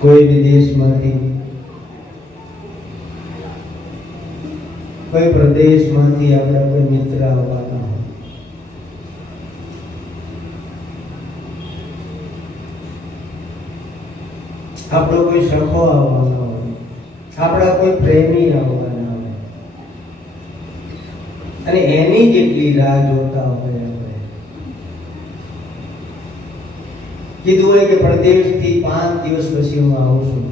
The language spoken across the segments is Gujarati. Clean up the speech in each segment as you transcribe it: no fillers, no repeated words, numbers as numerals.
કોઈ વિદેશમાંથી, કોઈ પ્રદેશમાંથી આપણા કોઈ મિત્ર આવવાના હોય, આપણો કોઈ સખો આવવાનો હોય, આપણા કોઈ પ્રેમી આવવાના હોય, અને એની જેટલી રાહ જોતા હોય. આપણે કીધું હોય કે પરદેશથી 5 દિવસ પછી હું આવું છું.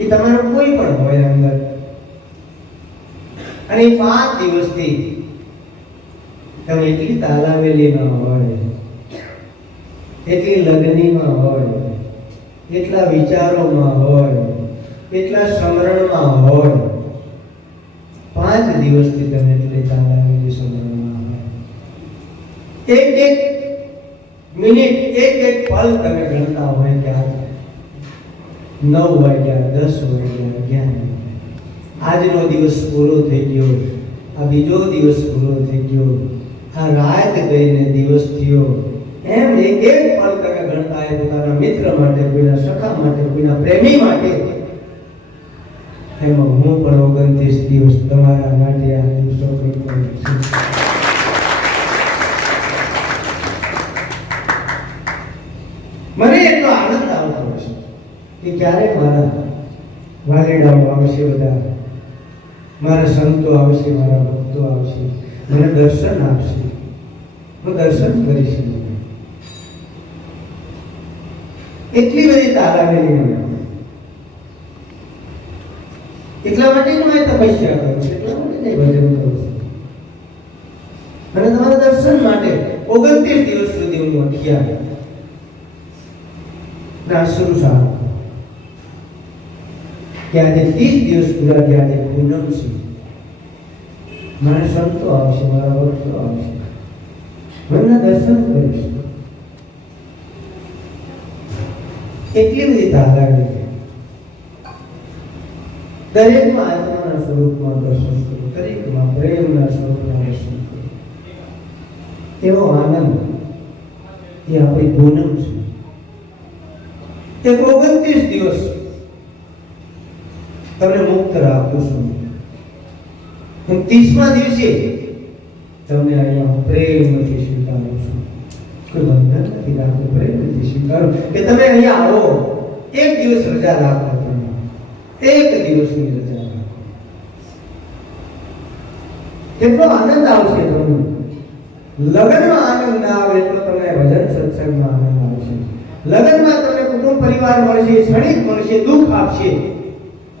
એ તમારો કોઈ પણ હોય અંદર, અને 5 દિવસથી તમે એટલી તાલાવેલીમાં હોય, એટલી લગ્નીમાં હોય, એટલા વિચારોમાં હોય, એટલા સમરણમાં હોય, 5 દિવસથી તમે એટલી તાલાવેલી સમરણમાં હોય. એક મિનિટ, એક પલ તમે ગણતા હોય કે આજે 9 વાગ્યા, 10 વાગ્યા, 11 આજનો દિવસ પૂરો થઈ ગયો, આ બીજો દિવસ પૂરો થઈ ગયો, આ રાત ગઈને દિવસ થયો. એમ એક પલ તમે ગણતા હોય પોતાના મિત્ર માટે, કોઈના સખા માટે, કોઈના પ્રેમી માટે. એમાં હું પણ 29 દિવસ તમારા માટે આ દિવસો કરું છું. મને એટલો આનંદ આવતો હશે કે ક્યારે મારા વાલીડાઓ આવશે, બધા મારા સંતો આવશે, મારા ભક્તો આવશે, મને દર્શન આપશે, હું દર્શન કરીશ. એટલી બધી તાલાવેલી મને. એટલા માટે જ મેં તપસ્યા કરું છું, એટલા માટે નહીં ભજન કરું છું. અને તમારા દર્શન માટે 29 દિવસ સુધી હું અખિયા નાસરું સારું કે આજે 30 દિવસ પૂરા થયા, આજે પૂનમ છે. મારા સંતો આવશે, મારા ભક્તો આવશે, મને દર્શન કરીશ. એટલી બધી તાલાવેલી. દરેકમાં આત્માના સ્વરૂપમાં દર્શન કરો, દરેકમાં પ્રેમના સ્વરૂપમાં દર્શન કરો. એવો આનંદ એ આપણી પૂનમ છે. એક 29 દિવસ તમને મુક્ત રાખું છું. 30મા દિવસે તમને અહીંયા પ્રેમથી સ્વીકારું છું. કોઈ બંધન નથી રાખવું, પ્રેમથી સ્વીકારો કે તમે અહીંયા આવો. એક દિવસ રજા રાખો, તમે એક દિવસની રજા રાખો. કેટલો આનંદ આવશે તમને. લગ્નમાં આનંદ ના આવે તો તમને ભજન સત્સંગમાં આનંદ આવશે. લગ્નમાં તમને કુટુંબ પરિવાર મળશે, ક્ષણિક મળશે, દુઃખ આપશે,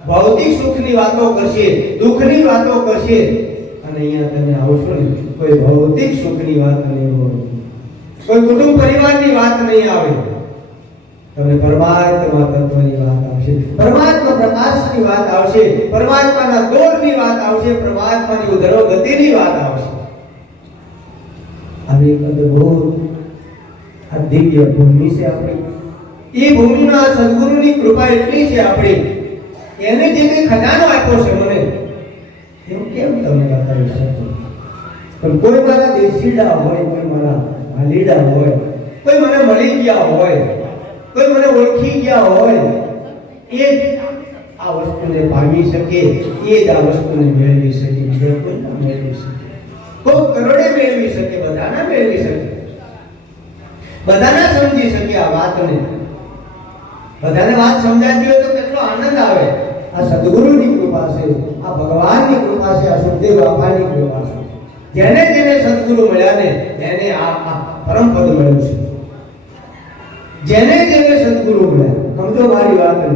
ભૌતિક સુખની વાતો કરશે, દુઃખની વાતો કરશે. અને અહીંયા તમે આવશો ને, કોઈ ભૌતિક સુખની વાત નહીં હોય, કોઈ કુટુંબ પરિવારની વાત નહીં આવે. તમને પરમાત્મા તત્વની વાત આવશે, પરમાત્મા પ્રકાશની વાત આવશે, પરમાત્માના દોરની વાત આવશે, પરમાત્માની ઉધરોગતિની વાત આવશે. આવી એક અદ્ભુત આ દિવ્ય ભૂમિ છે આપણી. એ ભૂમિમાં સદગુરુની કૃપા એટલી છે આપણી. એને જે કઈ ખજાનો આપ્યો છે મને, એવું કેમ તમને બતાવી શકું? પણ કોઈ મારા દેશીડા હોય, કોઈ મારા હાલીડા હોય, કોઈ મને મળી ગયા હોય, કોઈ મને ઓળખી ગયા હોય, એ જ આ વસ્તુને પામી શકે, એ જ આ વસ્તુને મેળવી શકે. બીજા કોઈ ના મેળવી શકે. કોઈ કરોડે મેળવી શકે, બધા ના મેળવી શકે, બધા ના સમજી શકે આ વાતને. બધાને વાત સમજાતી હોય તો કેટલો આનંદ આવે. આ સદગુરુની કૃપા છે, આ ભગવાનની કૃપા છે, આ સુખદેવ બાપાની કૃપા છે. જેને જેને સદગુરુ મળ્યા ને એને આ પરમ પદ મળ્યું છે. જેને જેને સદગુરુ મળ્યા, સમજો મારી વાતને.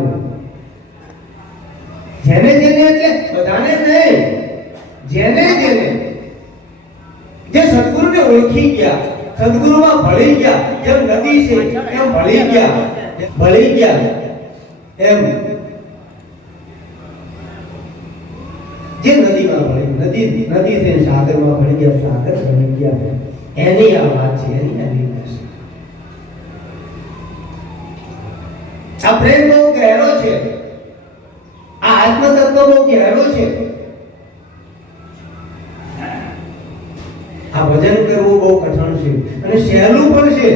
જેને જેને એટલે બધાને નહીં, જેને જેને જે સદગુરુને ઓળખી ગયા, સદગુરુમાં ભળી ગયા, જેમ નદી છે એમ ભળી ગયા, ભળી ગયા એમ. જે નદીમાં ભળી, નદી છે સાગરમાં ભળી ગયા, સાગર ભળી ગયા, એની આ વાત છે, એની આ લીલા છે. આ પ્રેમ બહુ ગહેરો છે, આ આત્મતત્વ બહુ ગહેરો છે. આ ભજન કરવું બહુ કઠણ છે અને સહેલું પણ છે,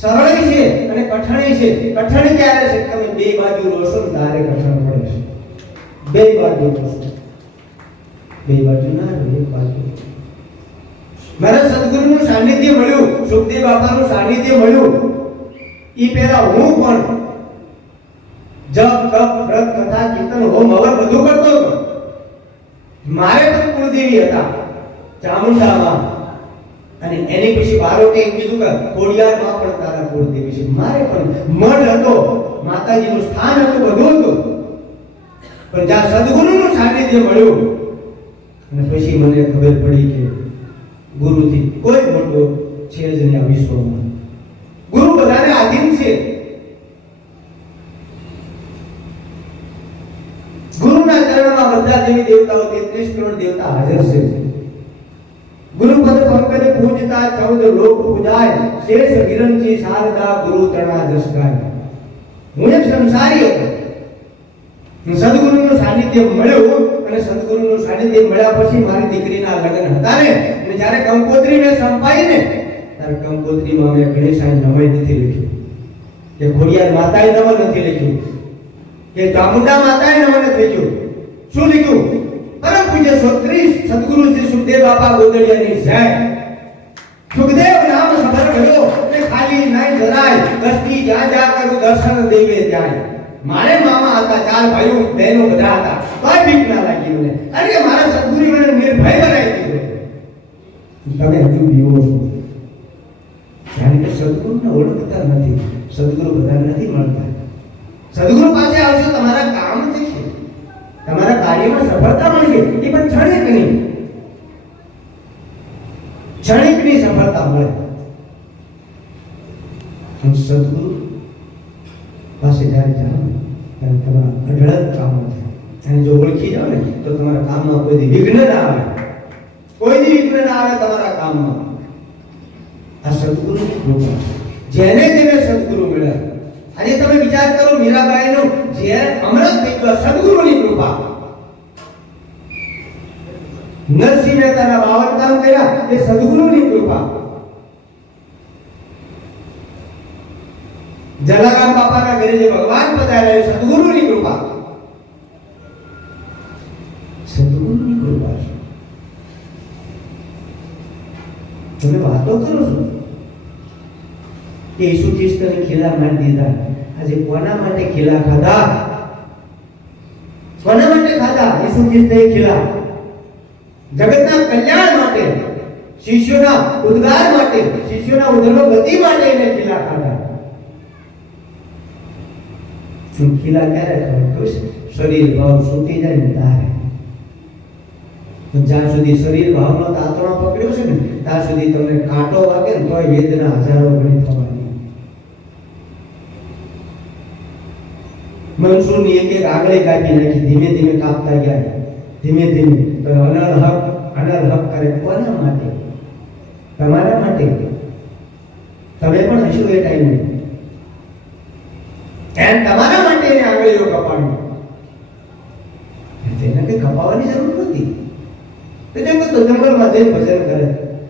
સરળ છે અને કઠણ છે. છે. કઠણ ક્યારે છે? તમે બે બાજુ રોશો ને તારે કઠણ પડે છે. બે બાજુ રોશો, બે બાજુ ના રો, એક બાજુ. મારા સદગુરુનું સાનિધ્ય મળ્યું, સુખદેવ બાપાનું સાનિધ્ય મળ્યું. ઈ પહેલા હું પણ જપ તપ વ્રત કથા કીર્તન હોમ હવન બધું કરતો હતો. મારે પણ કુળદેવી હતા ચામુંડામાં, અને એની પછી બારોટે એમ કીધું કે ખોડિયારમાં પણ તારા કુળદેવી છે. મારે પણ મઠ હતો, માતાજીનું સ્થાન હતું, બધું હતું. પણ જ્યાં સદગુરુનું સાનિધ્ય મળ્યું અને પછી મને ખબર પડી કે ગુરુથી કોઈ મોટો છે જ નહીં આ વિશ્વમાં. ગુરુ બધાને આધીન છે. ગુરુના ચરણમાં બધા દેવી દેવતાઓ 33 કરોડ દેવતા હાજર છે. ગુરુપદ પંકજ પૂજતા 14 લોક પૂજાય, શેષ વિરંચી શારદા ગુરુ તણા જસ ગાય. હું એક સંસારી હતો. સદગુરુનું સાનિધ્ય મળ્યું, અને સદગુરુનું સાનિધ્ય મળ્યા પછી મારી દીકરીના લગ્ન હતા ને, અને જ્યારે કંકોત્રી મેં સંપાઈ ને, ત્યારે કંકોત્રીમાં મેં ગણેશાય નમય નથી લખ્યું, કે ખોડિયાર માતાએ નમઃ નથી લખ્યું, કે ચામુંડા માતાએ નમઃ નથી લખ્યું. શું લખ્યું? પરમ પૂજ્ય શ્રી સદગુરુ શ્રી સુખદેવ બાપા ગોદડિયાની જય. સુખદેવ નામ સફર ભયો ને ખાલી નહીં જરાય, કસ્તી જ્યાં જ્યાં કરું દર્શન દેવે જાય. મારે મામા હતા, 4 ભાઈઓ બહેનો બધા હતા, કોઈ બીક ના લાગી મને. અરે મારા સદગુરુ મને નિર્ભય બનાવી દીધો. તમે હજુ બીવો છો, કારણ કે સદગુરુને ઓળખતા નથી. સદગુરુ બધા નથી મળતા. સદગુરુ પાસે આવશો તમારા કામ થશે, તમારા કાર્યમાં સફળતા મળશે. એ પણ ક્ષણિકની સફળતા મળે. સદગુરુ પાસે જ્યારે જાઓ ત્યારે તમારા અઢળક કામો થાય. અને જો ઓળખી જાઓ ને તો તમારા કામમાં કોઈ વિઘ્ન ના આવે, કોઈ વિઘ્ન ના આવે તમારા કામમાં. આ સદગુરુની કૃપા. જેને જેને સદગુરુ મળ્યા, આજે તમે વિચાર કરો મીરાબાઈનું જે અમૃત થઈ ગયું, સદગુરુની કૃપા. નરસિંહ મહેતાના 52 કામ કર્યા, એ સદગુરુની કૃપા. જલારામ બાપાના ઘરે જે ભગવાન પધાર્યા, એ સદગુરુની કૃપા. સદગુરુની કૃપા છે. તમે વાતો કરો છો કે ઈસુ ખ્રિસ્તને ખીલા મારી દીધા. આજે કોના માટે ખીલા ખાધા? કોના માટે ખાધા ઈસુ ખ્રિસ્તે ખીલા? જગતના કલ્યાણ માટે, શિષ્યોના ઉદ્ધાર માટે, શિષ્યોના ઉદ્ધર્મગતિ માટે એને ખીલા ખાધા. ખીલા ક્યારે ખાવા? શરીર ભાવ છૂટી જાય ને તારે. જ્યાં સુધી શરીર ભાવનો તાતણો પકડ્યો છે ને, ત્યાં સુધી તમને કાંટો વાગે ને તોય વેદના હજારો ગણી થવાની. મનસુરની એક એક આગળ કાપી નાખી, ધીમે ધીમે કાપતા ગયા, ધીમે ધીમે. તો અનર્હક કરે કોના માટે? તમારા માટે. તમે પણ હશો એ ટાઈમે. એમ તમારા માટે એને આંગળીઓ કપાડી. તેને કઈ કપાવવાની જરૂર નથી. તો જંગલમાં જઈને ભજન કરે.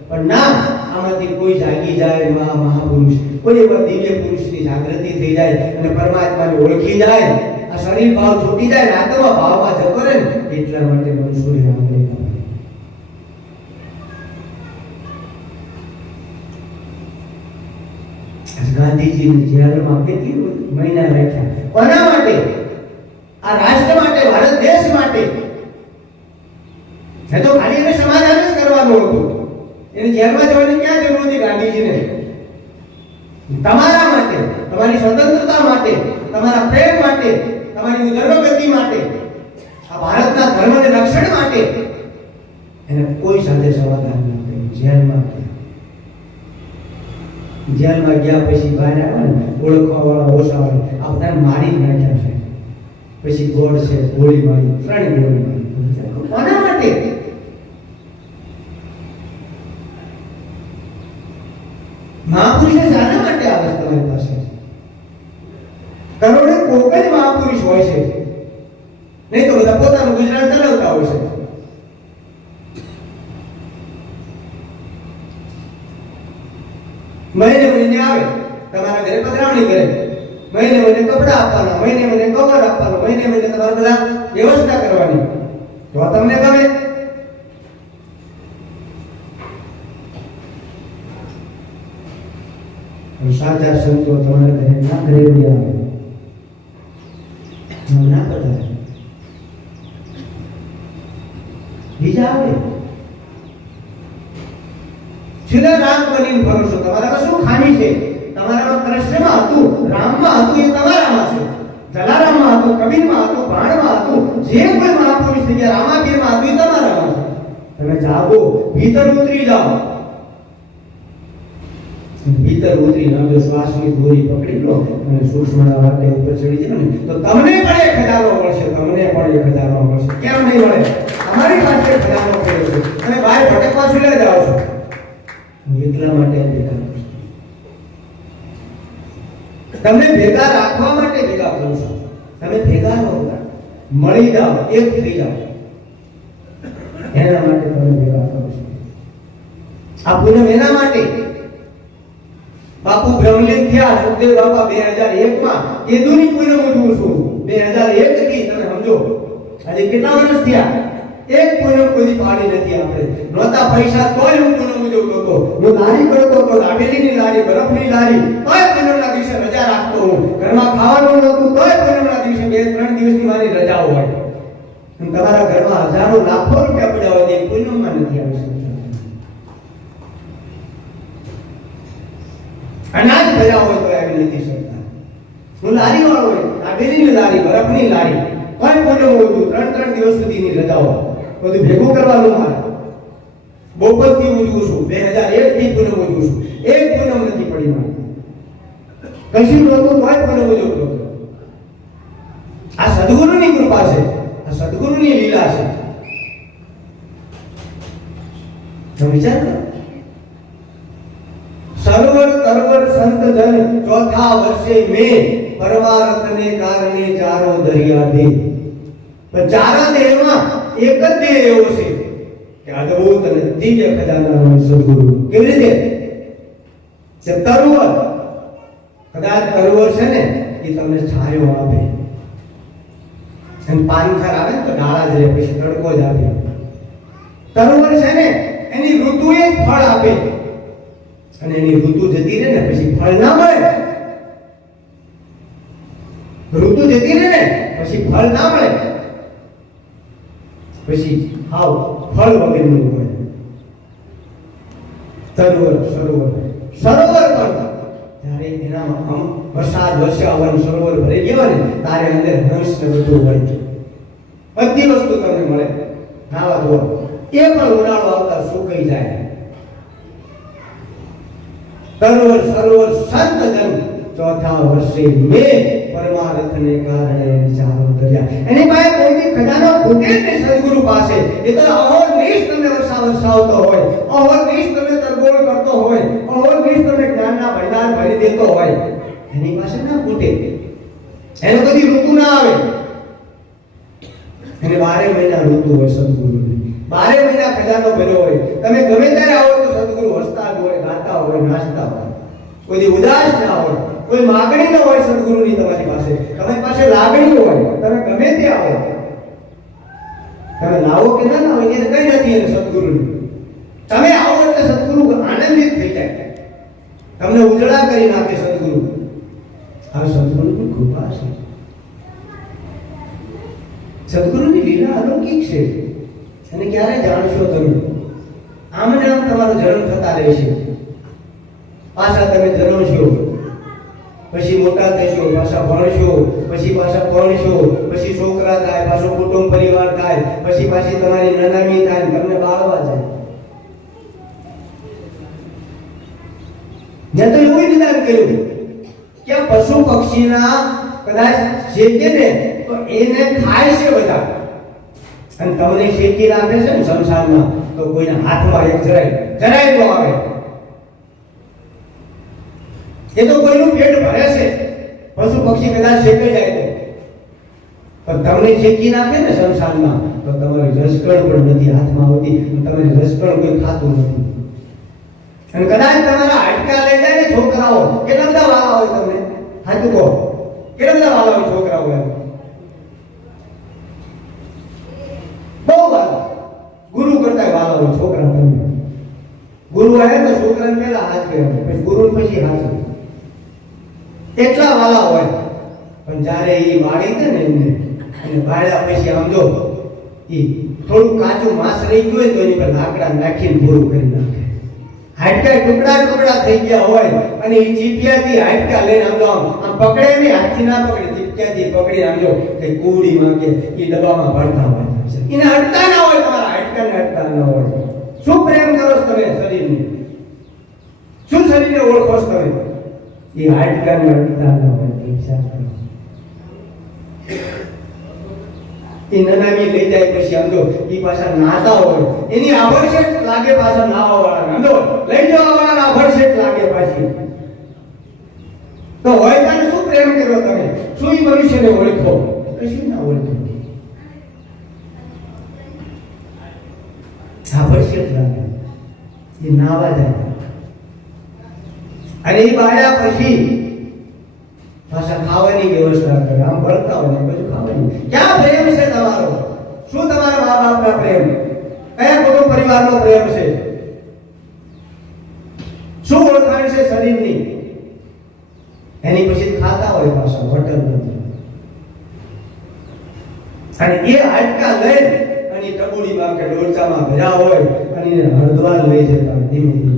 પણ ના, આમાંથી કોઈ જાગી જાય, મહાપુરુષ, કોઈ એવા દિવ્ય પુરુષની જાગૃતિ થઈ જાય અને પરમાત્માને ઓળખી જાય, આ શરીર ભાવ છૂટી જાય, આત્મા ભાવમાં જતો રહે ને, એટલા માટે મનસુરી આંગળી કપાડી. ગાંધીજીની જેલમાં કેટલી મહિના રાખ્યા. કોના માટે? આ રાષ્ટ્ર માટે, ભારત દેશ માટે. એ તો ખાલી એને સમાધાન જ કરવાનું હતું. એને જેલમાં જવાની ક્યાં જરૂર હતી ગાંધીજીને? તમારા માટે, તમારી સ્વતંત્રતા માટે, તમારા પ્રેમ માટે, તમારી ઉદ્ધર્મગતિ માટે, આ ભારતના ધર્મને રક્ષણ માટે એને કોઈ સાથે સમાધાન ન કર્યું. જેલમાં ગયા પછી બહાર આવ્યા ને, ઓળખવા વાળા ઓછા હોય, આ બધાને મારી નાખ્યા છે. પછી ગોળ છે, ગોળી મારી, 3 ગોળી મારી. કોના માટે? મહાપુરુષો શાના માટે આવે છે તમારી પાસે? કરોડે કોક જ મહાપુરુષ હોય છે, નહીં તો બધા પોતાનું ગુજરાન ચલાવતા હોય છે. મહિને આવે તમારા ઘરે પધરામણી કરે, મહિને મહિને કપડા આપવાના, મહિને મહિને કવર આપવાનું, મહિને મહિને તમારે બધા વ્યવસ્થા કરવાની, તો તમને ગમે? સાચા સંતો તમારા ઘરે ના ઘરે આવે, ના પધારે, બીજા આવે. છેલ્લા રામ બનીને ફરો છો. તમારામાં શું ખામી છે? તમારામાં કૃષ્ણમાં હતું, રામમાં હતું, એ તમારામાં છે. જલારામમાં હતું, કબીરમાં હતું, ભાણમાં હતું, જે કોઈ મહાપુરુષ થઈ ગયા રામાપીરમાં હતું, એ તમારામાં છે. તમે જાગો, ભીતર ઉતરી જાઓ. ભીતર ઉતરી નાજો, શ્વાસની દોરી પકડી લો અને સૂક્ષ્મના વાટે ઉપર ચડી જાવ ને તો તમને પણ એક ખજાનો મળશે. તમને પણ એક ખજાનો મળશે. કેમ નહીં મળે? અમારી પાસે ખજાનો પડ્યો છે. તમે બહાર ભટકવા શું લઈ જાઓ છો? એટલા માટે ભેગા કરું છું. તમને ભેગા રાખવા માટે ભેગા કરું છું. તમે ભેગા રહો, મળી જાઓ, એક થઈ જાઓ, એના માટે તમે ભેગા કરો છો. આ પૂનમ એના માટે. બાપુ બ્રહ્મલીન થયા સુખદેવ બાપા 2001 માં કેદુની પૂનમ ઉજવું છું. 2001 થી તમે સમજો આજે કેટલા વર્ષ થયા? એક પૂનમ કોઈ પાડી નથી આપણે. નહોતા પૈસા તોય હું પૂનમ ઉજવતો હતો. હું લારી કરતો હતો, દાબેલીની લારી, બરફની લારી, તોય પૂનમના દિવસે રજા રાખતો હું. ઘરમાં ખાવાનું નહોતું તોય પૂનમના દિવસે 2-3 દિવસની મારી રજાઓ હોય. તમારા ઘરમાં હજારો લાખો રૂપિયા પડ્યા હોય, એ પૂનમમાં નથી આવી શકતા. અનાજ ભર્યા હોય તો આવી નથી શકતા. હું લારી વાળો હોય, દાબેલીની લારી, બરફની લારી, કોઈ પૂનમ ઉજવું, 3-3 દિવસ સુધીની રજાઓ, બધું ભેગું કરવાનું મારે. બપોરથી ઉજવું છું, 2001 થી પૂનમ ઉજવું છું. એક પૂનમ નથી પડી મારે. કશું નહોતું તોય પૂનમ ઉજવતો હતો. આ સદગુરુની કૃપા છે, આ સદગુરુની લીલા છે. તમે વિચાર કરો. સરોવર તરવર સંત જન ચોથા વર્ષે મેં પરમાર્થને કારણે ચારો દરિયા દે. પણ ચારા દેહમાં એક જ દેહ એવો છે કે અદ્ભુત અને દિવ્ય ખજાનાનો સદગુરુ. કેવી રીતે? તરવર, કદાચ તરવર છે ને એ તમને છાયો આપે, અને પાનખર આવે તો ડાળા જ રહે, પછી તડકો જ આપે. તરવર છે ને એની ઋતુએ જ ફળ આપે, અને એની ઋતુ જતી રહે ને પછી ફળ ના મળે. ઋતુ જતી રહે ને પછી ફળ ના મળે, પછી હાવ ફળ વગરનું હોય. સરોવર સરોવર સરોવર પણ જ્યારે એનામાં વરસાદ વરસ્યા હોય, સરોવર ભરી ગયો ને તારે અંદર હંસ ને બધું હોય, બધી વસ્તુ તમને મળે. નાવા ધોવા એ પણ ઉનાળો આવતા સુકાઈ જાય. તરવર સરોવર સંત જન ચોથા વર્ષે મેં પરમાર્થને કારણે ચારો દરિયા. એની પાસે કોઈ ખજાનો ખૂટે જ નહીં સદગુરુ પાસે. એ તો અહોનિશ તમને વરસાવતો હોય, અહોનિશ તમને તરબોળ કરતો હોય, અહોનિશ તમને જ્ઞાનના ભંડાર ભરી દેતો હોય. એની પાસે ના ખૂટે. એને બધી ઋતુ ના આવે. એને 12 મહિના ઋતુ હોય સદગુરુની. 12 મહિના ખજાનો ભર્યો હોય. તમે ગમે ત્યારે આવો તો સદગુરુ હસતા જ હોય, ગાતા હોય, નાચતા હોય. કોઈ ઉદાસ ના હોય, કોઈ માગણી ન હોય સદગુરુની તમારી પાસે. તમારી પાસે લાગણી હોય, તમે ગમે ત્યાં આવો. તમે લાવો કે ના લાવો એ કઈ નથી એને સદગુરુની. તમે આવો એટલે સદગુરુ આનંદિત થઈ જાય, તમને ઉજળા કરી નાખે સદગુરુ. આ સદગુરુની કૃપા છે. સદગુરુની લીલા અલૌકિક છે. અને ક્યારે જાણશો તમે? આમને આમ તમારો જન્મ થતા રહેશે. પાછા તમે જન્મશો, પછી મોટા થશો, પાછા ભણશો, પછી પાછા ભણશો, પછી છોકરા થાય, પાછો કુટુંબ પરિવાર થાય, પછી પાછી તમારી નનામી થાય, તમને બાળવા જાય. મેં તો એવું નિદાન કર્યું કે પશુ પક્ષીના કદાચ શેકે ને તો એને ખાય છે બધા, અને તમને શેકી રાખે છે ને સંસારમાં તો કોઈના હાથમાં એક જરાય તો આવે. એ તો કોઈનું પેટ ભરે છે. પશુ પક્ષી કદાચ શેકાઈ જાય તો, પણ તમને શેકી નાખે ને સંસારમાં તો તમારી રસકણ પણ નથી હાથમાં આવતી, તમારી રસકણ કોઈ ખાતું નથી. અને કદાચ તમારા હાડકા લઈ જાય ને છોકરાઓ, કેટલા બધા વાળા હોય તમને, હાચું કહો, કેટલા બધા વાલા છોકરા હોય બહુ વાલા ગુરુ કરતા વાલા હોય છોકરા તમે ગુરુ આવે તો છોકરાને પહેલા હાથ કહેવાય પછી ગુરુ પછી હાથ એટલા વાલા હોય પણ જ્યારે એ વાળી દે ને એમને અને વાળ્યા પછી આમ જો એ થોડું કાચું માંસ રહી ગયું હોય તો એની પર લાકડા નાખીને પૂરું કરી નાખે હાડકા ટુકડા ટુકડા થઈ ગયા હોય અને એ ચીપિયાથી હાડકા લઈને આમ આમ પકડે ને હાથથી ના પકડે ચીપિયાથી પકડી આમ જો કે કુડીમાં કે એ ડબ્બામાં ભરતા હોય એને હટતા ના હોય તમારા હાડકાને હટતા ના હોય શું પ્રેમ કરો છો તમે શરીરને શું શરીરને ઓળખો છો તમે એ હાડકાને હટતા ના હોય વિચાર કરો એ નનામી લઈ જાય પછી આમ જો એ પાછા નાતા હોય એની આભડશેટ લાગે પાછા નાવા વાળા આમ જો લઈ જવા વાળા આભડશેટ લાગે પાછી તો હોય તાને શું પ્રેમ કર્યો તમે શું એ મનુષ્યને ઓળખો કશું ના ઓળખો આભડશેટ લાગે એ નાવા જાય અને એ બાળ્યા પછી પાછા ખાવાની વ્યવસ્થા કરે આમ ભરતા હોય બધું ખાવાની ક્યાં પ્રેમ છે તમારો શું તમારા મા બાપના પ્રેમ કયા કુટુંબ પરિવારનો પ્રેમ છે શું ઓળખાણ છે શરીરની એની પછી ખાતા હોય પાછા હોટલ અને એ હાડકા લઈ અને ટબુડીમાં કે ડોલચામાં ભર્યા હોય અને એને હરદ્વાર લઈ જતા ધીમે ધીમે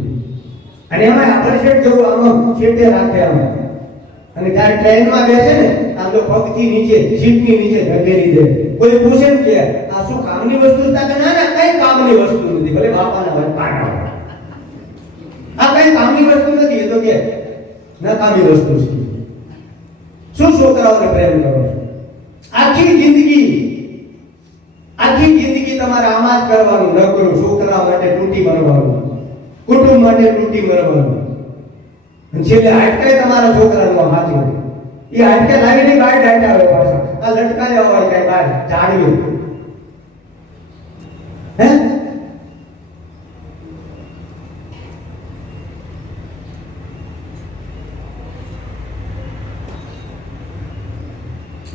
અને એમાં આપણે શેઠ જેવું આમ શેઠે રાખે આમ અને જ્યારે ટ્રેનમાં બેસે ને આમ તો પગથી નીચે સીટની નીચે ધકેલી દે કોઈ પૂછે ને કે આ શું કામની વસ્તુ છે કે ના ના કઈ કામની વસ્તુ નથી ભલે બાપાના હોય પાડા આ કઈ કામની વસ્તુ નથી એ તો કે ના કામની વસ્તુ છે શું છોકરાઓને પ્રેમ કરો આખી જિંદગી તમારે આમાં જ કરવાનું ન કરો છોકરા માટે તૂટી મરવાનું કુટુંબ માટે તૂટી મરવાનું છેલ્લે હાડકાય તમારા છોકરાનો હાથ હોય એ હાડકા લાવીને બહાર ડાંટા આવે પાછા આ લટકાયા હોય કઈ બહાર જાણવી હે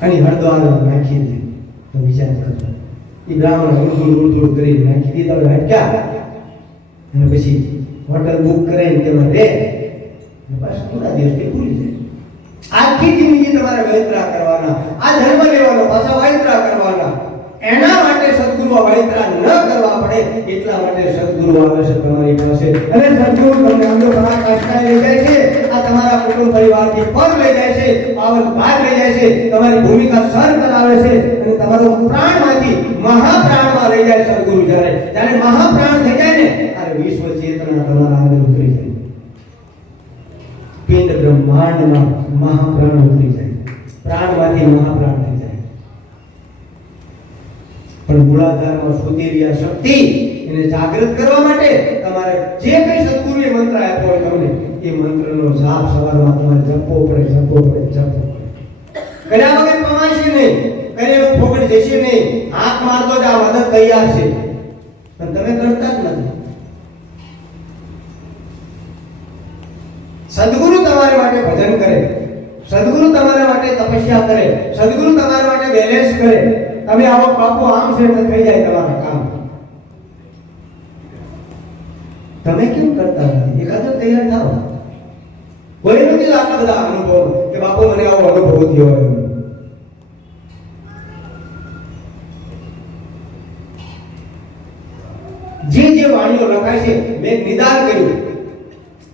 અને હળદ્વાર નાખી દે તો વિચાર કરો એ બ્રાહ્મણ ઉડધુડ કરી નાખી દીધા હાડકા અને પછી હોટલ બુક કરાવીને તેમાં રે બસ થોડા દિવસથી ભૂલી જાય આખી જિંદગી તમારે વૈતરા કરવાના આ ધર્મ લેવાનો પાછા વૈતરા કરવાના એના માટે સદગુરુ વૈતરા ન કરવા પડે એટલા માટે સદગુરુ આવે છે તમારી પાસે અને સદગુરુ તમને અમને ઘણા કષ્ટાય લઈ જાય છે આ તમારા કુટુંબ પરિવારથી પર લઈ જાય છે પાવન બહાર લઈ જાય છે તમારી ભૂમિકા સર કરાવે છે અને તમારો પ્રાણમાંથી મહાપ્રાણમાં લઈ જાય સદગુરુ જ્યારે મહાપ્રાણ થઈ જાય ને ત્યારે વિશ્વ ચેતના તમારા આગળ ઉતરી જાય પિંડ બ્રહ્માંડમાં મહાપ્રાણ ઉતરી જાય પ્રાણમાંથી મહાપ્રાણ થઈ જાય પણ મૂળાધારમાં સુધીરી આ શક્તિ એને જાગૃત કરવા માટે તમારે જે કઈ સદગુરુએ મંત્ર આપ્યો હોય તમને એ મંત્રનો જાપ સવારમાં તમારે જપવો પડે કર્યા વગર પમાશે નહીં કરેલું ફોગટ જશે નહીં હાથ મારતો જ આ મદદ તૈયાર છે પણ તમે કરતા જ નથી સદગુરુ તમારા માટે ભજન કરે સદગુરુ તમારા માટે તપસ્યા કરે સદગુરુ તમારા માટે બેલેન્સ કરે તમે આવો બાપુ આમ છે તો થઈ જાય તમારા કામ તમે કેમ કરતા નથી એકાદો તૈયાર થાવ કોઈ નથી આટલા બધા અનુભવ કે બાપુ મને આવો અનુભવ થયો જે વાણીઓ લખાય છે મેં નિદાન કર્યું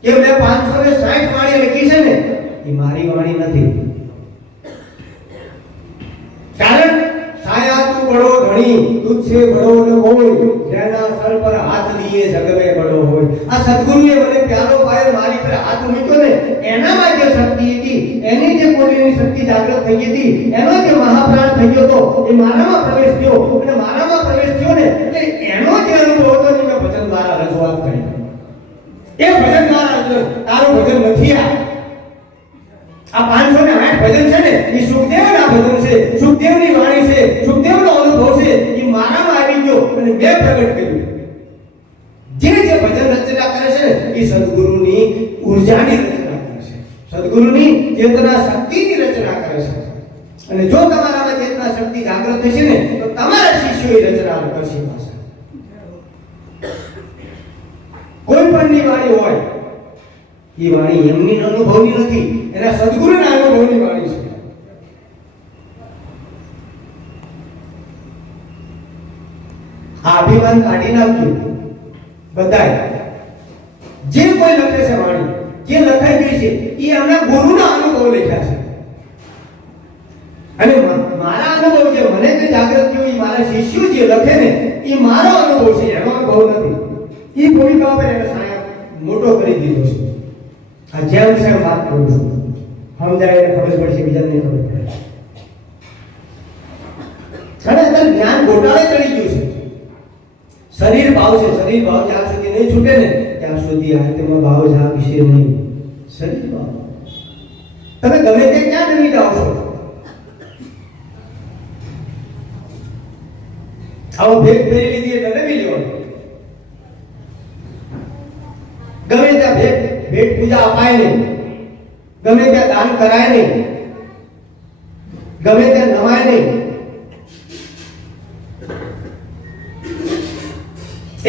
કે મેં 560 વાણી લખી છે ને એ મારી વાણી નથી કારણ સાયા તું બડો ધણી તુજસે બડો ન કોઈ જેના સર પર હાથ દીએ જગ મે બડો હોય આ સદગુરુએ મને પ્યારો પાયો મારી પર હાથ મૂક્યો ને એનામાં જે શક્તિ હતી એની જે કોટીની શક્તિ જાગૃત થઈ હતી એનો જે મહાપ્રાણ થઈ ગયો તો એ મારામાં પ્રવેશ થયો અને મારામાં પ્રવેશ થયો ને એટલે એનો જે અનુભવ હતો ને મેં ભજન દ્વારા રજૂઆત કરી એ ભજન દ્વારા તારું ભજન નથી આ 508 ભજન છે ને એ સુખદેવના ભજન છે સુખદેવની વાણી છે સુખદેવનો અનુભવ છે એ મારામાં આવી ગયો અને મેં પ્રગટ કર્યું જે ભજન રચના કરે છે એ સદગુરુની ઉર્જાની રચના કરે છે સદગુરુની ચેતના શક્તિની રચના કરે છે અને જો તમારામાં ચેતના શક્તિ જાગૃત થશે ને તો તમારા શિષ્યો રચના કરશે પાછા. કોઈ પણની વાણી હોય એ વાણી એમની અનુભવની નથી, એના સદગુરુના અનુભવની વાણી છે. આ અભિમાન કાઢી નાખજો બધાય. જે કોઈ લખે છે વાણી, જે લખાઈ ગઈ છે એ એમના ગુરુના અનુભવ લખ્યા છે. અને મારા અનુભવ જે મને કઈ જાગૃત થયું એ મારા શિષ્યો જે લખે ને એ મારો અનુભવ છે, એનો અનુભવ નથી. એ ભૂમિકા પર એને સાયા મોટો કરી દીધો છે. આ જેમ છે વાત કરું છું, સમજાય એને ખબર પડશે, બીજાને નહીં ખબર પડે. ખરેખર જ્ઞાન ગોટાળે ચડી ગયું છે. શરીર ભાવ છે, શરીર ભાવ જ્યાં સુધી નહીં છૂટે ને ત્યાં સુધી આ તેમાં ભાવ જાગશે નહીં. શરીર ભાવ તમે ગમે તે ક્યાં ડમી જાઓ છો. આવો ભેટ ફેરી લીધી એટલે ડમી લેવાનો. ગમે ત્યાં ભેટ પૂજા અપાય નહીં, ગમે ત્યાં દાન કરાય નહીં, ગમે ત્યાં નવાય નહીં.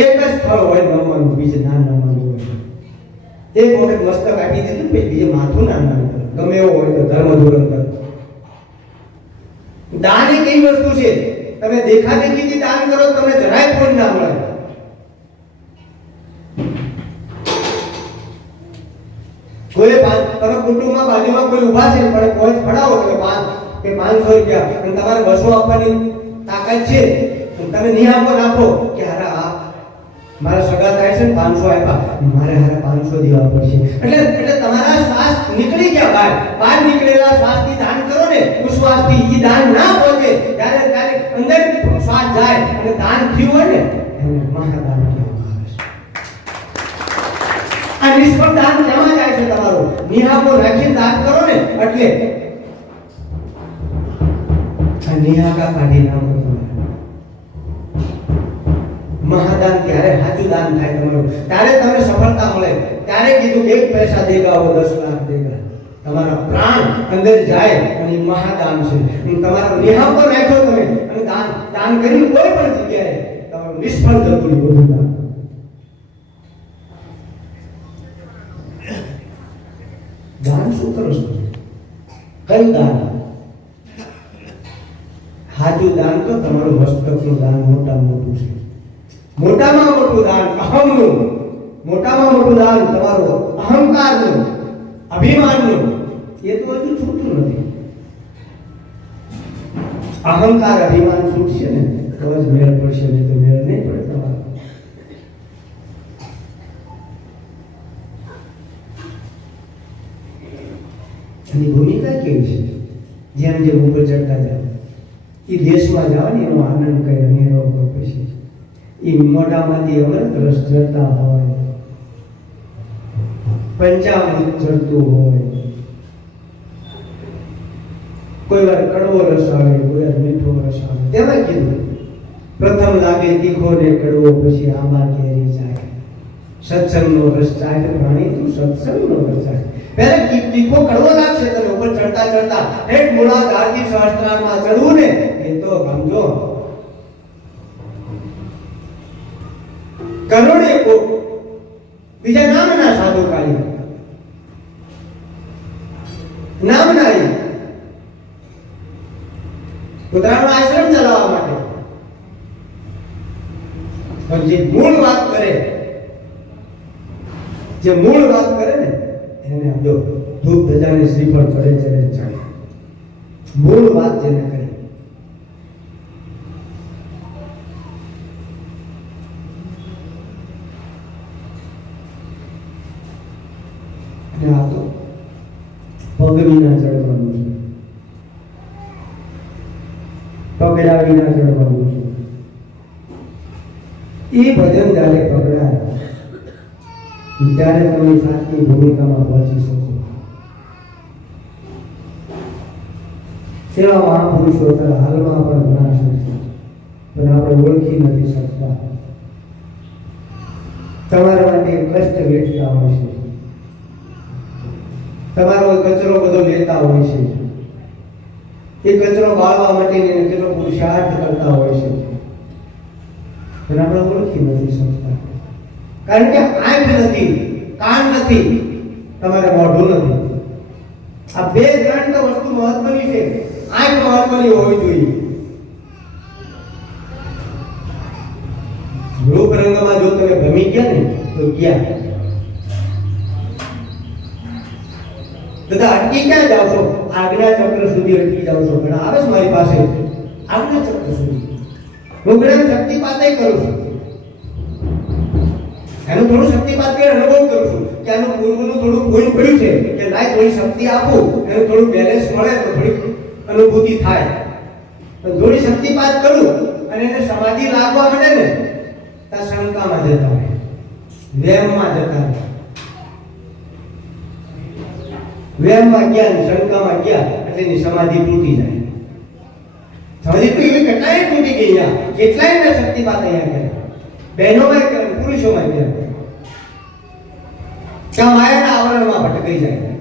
એક જ ફળ હોય નમવાનું, બીજે ના નમવાનું હોય. એક વખત મસ્તક આપી દીધું પછી બીજે માથું ના નમવાનું. ગમે એવો હોય તો ધર્મ ધોરણ દાન એ કઈ વસ્તુ છે, તમે દેખાદેખીથી દાન કરો તમને જરાય ફળ ના મળે. કોઈ તમે કુટુંબમાં બાજુમાં કોઈ ઊભા છે પણ કોઈ ફડાવો તમે 500 રૂપિયા અને તમારે 200 આપવાની તાકાત છે, તમે નહીં આપો નાખો કે હારા આ મારા સગા થાય છે 500 આપ્યા, મારે હારા 500 દેવા પડશે. એટલે તમારા શ્વાસ નીકળી ગયા, બહાર નીકળેલા શ્વાસથી દાન કરો ને, ઉશ્વાસથી ઈ દાન ના પહોંચે ત્યારે અંદર શ્વાસ જાય અને દાન થયું હોય ને એને મહાદાન કહેવામાં આવે છે. આ નિષ્ફળ દાન કેમાં જાય છે? તમારું નિહાકો રાખીને દાન કરો ને એટલે આ નિહાકા કાઢી નાખો. મહાદાન ત્યારે સાચું દાન થાય તમારું, ત્યારે તમને સફળતા મળે. ત્યારે કીધું 1 પૈસા દેગા વો 10 લાખ દેગા. તમારા પ્રાણ અંદર જાય અને મહાદાન છે. તમારો નિહાકો રાખ્યો તમે અને દાન કરીને કોઈ પણ જગ્યાએ તમારું નિષ્ફળ જતું બધું દાન. દાન શું કરો છો? કયું દાન? સાચું દાન તો તમારું મસ્તકનું દાન મોટામાં મોટું છે. મોટામાં મોટું દાન અહમનું, મોટામાં મોટું દાન તમારું અહંકારનું, અભિમાનનું. એ તો હજુ છૂટતું નથી. અહંકાર અભિમાન છૂટશે ને તો જ મેળ પડશે, નહીં તો મેળ નહીં પડે તમારો. એની ભૂમિકા કેવી છે? જેમ જેમ ઉપર ચડતા જાવ એ દેશમાં જાવ ને એનો આનંદ કઈ અનેરો પછી એ મોઢામાંથી અમૃત રસ જતા હોય, પંચામૃત ચડતું હોય, કોઈ વાર કડવો રસ આવે, કોઈ વાર મીઠો રસ આવે. તેમાં કીધું પ્રથમ લાગે તીખો ને કડવો, પછી આંબા કેરી જાય. સત્સંગનો રસ ચાય પ્રાણી તું સત્સંગનો રસ ચાય. પહેલા તીખો કડવો લાગશે, તમે ઉપર ચડતા ચડતા એક મૂળાધારથી સહસ્ત્રારમાં ચડવું ને એ તો સમજો કરોડે કો બીજા નામના સાધુ કાઢી નામના પોતાનો આશ્રમ ચલાવવા માટે. પણ જે મૂળ વાત કરે ને એને જો ધૂપ ધજાને શ્રીફળ ચડે ચાલે. મૂળ વાત જેને કરે આ તો પગ વિના ચડવાનું છે, પગડા વિના ચડવાનું છે. એ ભજન જ્યારે પકડાય ત્યારે તમે સાચી ભૂમિકામાં પહોંચી શકો. એવા મહાપુરુષો હાલમાં પણ ઘણા છે, પણ આપણે ઓળખી નથી શકતા. તમારા માટે કષ્ટ વેઠતા હોય છે, તમારો કચરો બધો લેતા હોય છે, એ કચરો બાળવા માટે કેટલો પુરુષાર્થ કરતા હોય છે, પણ આપણે ઓળખી નથી શકતા. કારણ કે આંખ નથી, કાન નથી, તમારે મોઢું નથી. આ બે ત્રણ તો વસ્તુ મહત્વની છે. આંખ મહત્વની હોવી જોઈએ. રૂપ રંગમાં જો તમે ભમી ગયા ને તો ગયા. બધા અટકી ક્યાં જાવ છો? આજ્ઞા ચક્ર સુધી અટકી જાવ છો. ઘણા આવે છે મારી પાસે આજ્ઞા ચક્ર સુધી. હું ઘણા શક્તિપાત કરું છું, એનું થોડું શક્તિપાત કરી અનુભવ કરું છું કે આનું પૂર્વનું થોડું ભૂલ પડ્યું છે કે લાય થોડી શક્તિ આપું, એનું થોડું બેલેન્સ મળે તો થોડી અનુભૂતિ થાય. તો થોડી શક્તિપાત કરું અને એને સમાધિ લાગવા મળે ને ત્યાં શંકામાં જતા રહે, વેમમાં જતા રહે. વેમમાં ગયા, શંકામાં ગયા એટલે એની સમાધિ તૂટી જાય. સમાધિ તો એવી કેટલાય તૂટી ગઈ. કેટલાય ને શક્તિપાત અહીંયા કર્યા, બહેનોમાં કર્યા, પુરુષોમાં કર્યા. ત્યાં માયાના આવરણમાં ભટકાઈ જાય,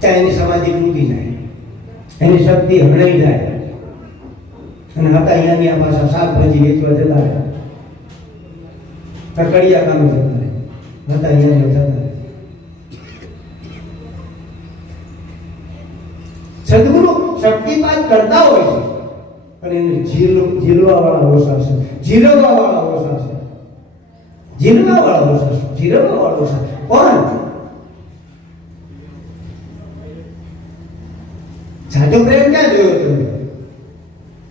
ત્યાં એની સમાધિ તૂટી જાય, એની શક્તિ હણાઈ જાય. અને હતા અહીંયાની આ પાછા શાકભાજી વેચવા જતા રહે, કકડિયા કામે જતા રહે, હતા અહીંયા જતા રહે. સદગુરુ શક્તિપાત કરતા હોય છે પણ એને જીલવા વાળા ઓછા છે, જીરવવા વાળા ઓછા છે, જીરવા વાળા ઓછા છે, જીરવવા વાળા ઓછા. પણ સાચો પ્રેમ ક્યાં જોયો તમે?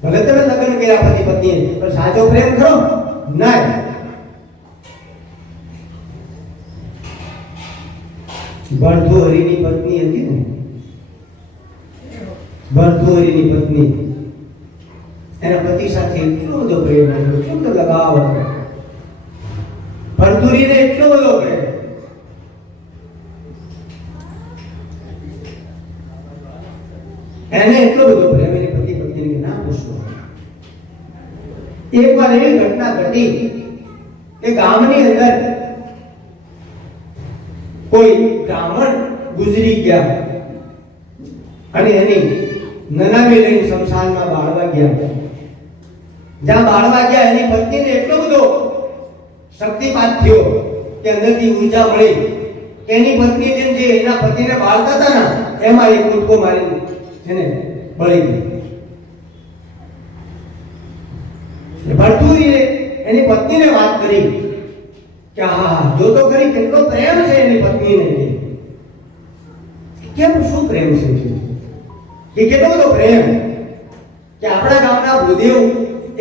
ભલે તમે લગ્ન કર્યા પતિ પત્ની, પણ સાચો પ્રેમ ખરો ના. ભરથુહરીની પત્ની હતી ને, ભરથુહરીની પત્ની એના પતિ સાથે એટલો બધો પ્રેમ હતો, એટલો બધો લગાવ હતો. ભરથુહરીને એટલો બધો પ્રેમ, એને એટલો બધો પ્રેમ એની પતિ પત્નીને ના પૂછો. એક વાર એવી ઘટના ઘટી કે ગામની અંદર કોઈ બ્રાહ્મણ ગુજરી ગયા અને એની નનામી લઈને શમશાનમાં બાળવા ગયા. જ્યાં બાળવા ગયા એની પત્નીને એટલો બધો શક્તિપાત થયો કે અંદરથી ઊર્જા મળી. એની પત્ની જેમ જે એના પતિને બાળતા હતા ને એમાં એક કૂદકો મારી એને બળી ગઈ. ભરથુરીએ એની પત્નીને વાત કરી કે હા જો તો ખરી કેટલો પ્રેમ છે એની પત્નીને. કેમ, શું પ્રેમ છે કે કેટલો બધો પ્રેમ કે આપણા ગામના ભૂદેવ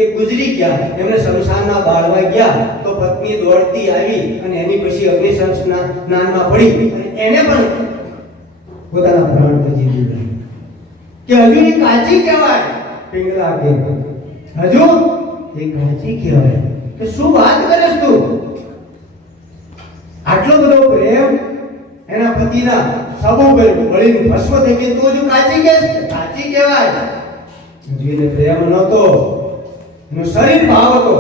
એક ગુજરી ગયા, એમને શમશાનમાં બાળવા ગયા તો પત્ની દોડતી આવી અને એની પછી અગ્નિશંસના સ્નાનમાં પડી અને એને પણ પોતાના પ્રાણ બચી દીધા. કે હજુ એ કાચી કહેવાય, પિંગલા કે હજુ એ કાચી કહેવાય. કે શું વાત કરીશ તું? આટલો બધો પ્રેમ એના પતિના સબો બળીને ભસ્મ થઈ ગઈ, તું હજુ કાચી કે કાચી કહેવાય. હજુ એને પ્રેમ નહોતો, એનો શરીર ભાવ હતો.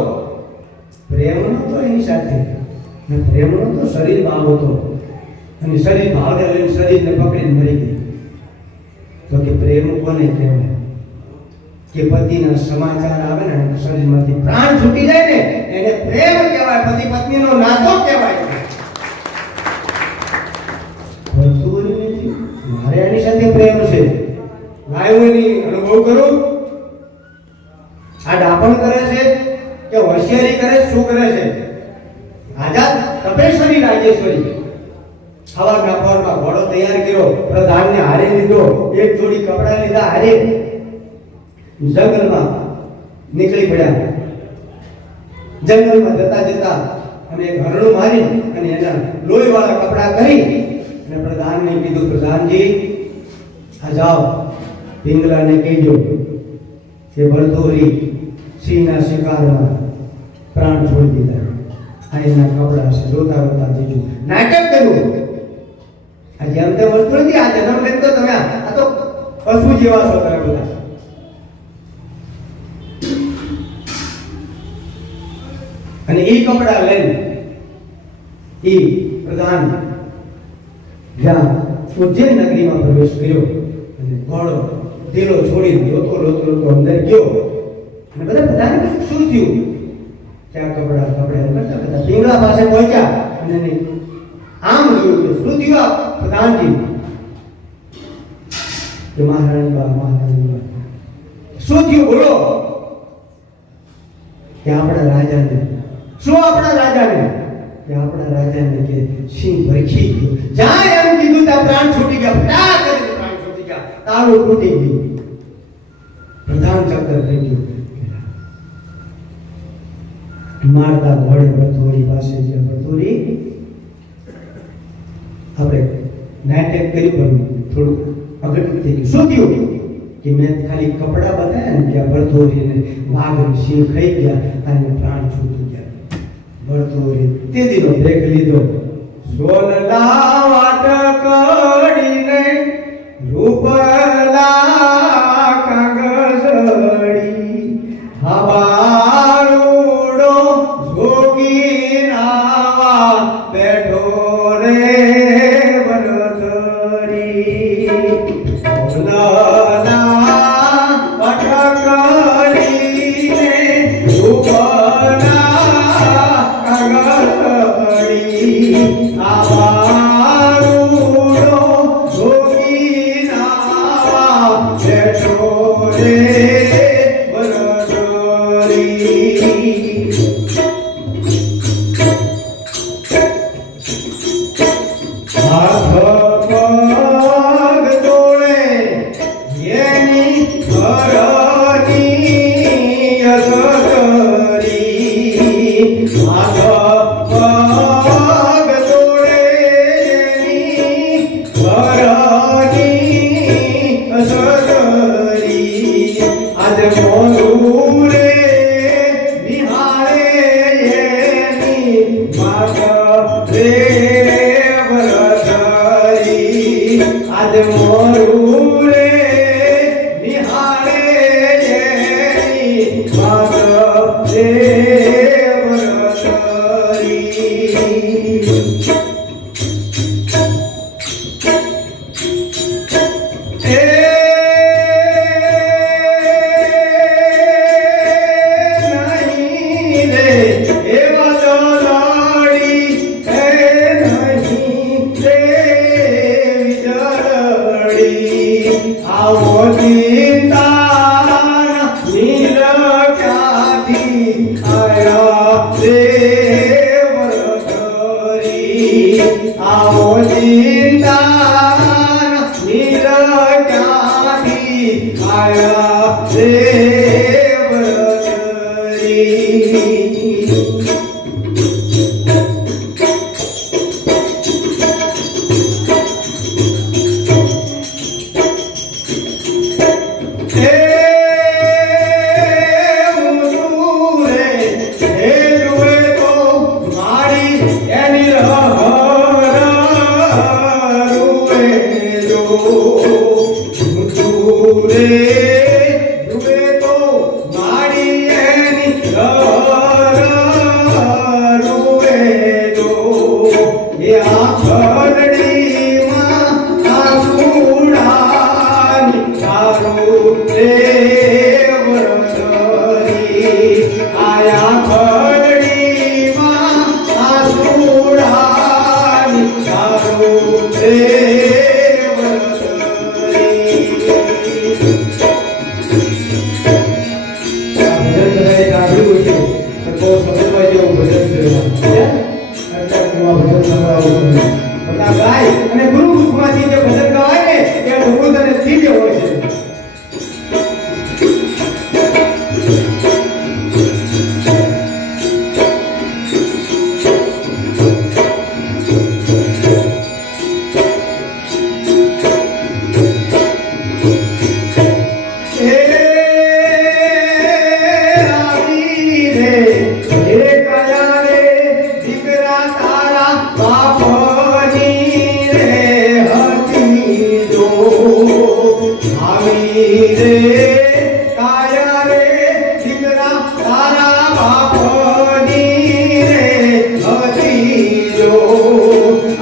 પ્રેમ નહોતો એની સાથે, પ્રેમ નહોતો, શરીર ભાવ હતો. અને શરીર ભાવને લઈને શરીરને પકડીને મરી ગઈ. તો કે પ્રેમ કોને કહેવાય? કે પતિના સમાચાર આવે ને શરીરમાંથી પ્રાણ છૂટી જાય ને એને પ્રેમ કહેવાય, પતિ પત્નીનો નાતો કહેવાય. મારે એની સાથે પ્રેમ છે, લાવ્યો એની અનુભવ કરું. આ ડાપણ કરે છે કે હોશિયારી કરે, શું કરે છે? આઝાદ તપેશ્વરી રાજેશ્વરી સવારના પહોરમાં ઘોડો તૈયાર કર્યો, પ્રધાનને હારે લીધો, એક જોડી કપડા લીધા હારે, જંગલમાં નીકળી પડ્યા. જંગલમાં જતા જતા અને એક હરણું મારી અને એના લોહીવાળા કપડા કરી અને પ્રધાનને કીધું, પ્રધાનજી આ જાઓ પિંગલાને કહેજો કે ભરથુહરી સિંહના શિકારમાં પ્રાણ છોડી દીધા. આ એના કપડા છે, રોતા રોતા જીજુ નાટક કર્યું. આ જેમ તેમ વસ્તુ નથી, આ જન્મ લઈને તો તમે આ તો પશુ જેવા છો તમે બધા. અને એ કપડા લઈને એ પ્રધાન જ્યાં ઉજ્જૈન નગરીમાં પ્રવેશ કર્યો અને ઘોડો ધીલો છોડી લોતો અંદર ગયો અને બધા બધાને શું થયું ક્યાં કપડા કરતા બધા પીવડા પાસે પહોંચ્યા અને આમ જોયું કે શું થયું પ્રધાનજી કે મહારાણી બા શું થયું બોલો કે આપણા રાજાને કે આપણા રાજાને કે સિંહ ભરખી ગયો જ્યાં એમ કીધું ત્યાં પ્રાણ છૂટી ગયા ફટાક કરીને પ્રાણ છૂટી ગયા તાળું તૂટી ગયું પ્રધાન ચક્કર થઈ ગયું મારતા ઘોડે ભરથોરી પાસે જે ભરથોરી આપણે નાટક કર્યું પણ થોડું અઘટિત થઈ ગયું શું થયું કે મેં ખાલી કપડા બતાવ્યા ને કે ભરથોરીને વાઘ સિંહ ખાઈ ગયા અને પ્રાણ છૂટી ગયા ભરથોરી તે દીનો બ્રેક લીધો સોનલા વાટકડીને રૂપલા કાગસડી હવારુડો જોગી નાવા બેઠો રે ભરથરી સોનલા વાટકડીને રૂપલા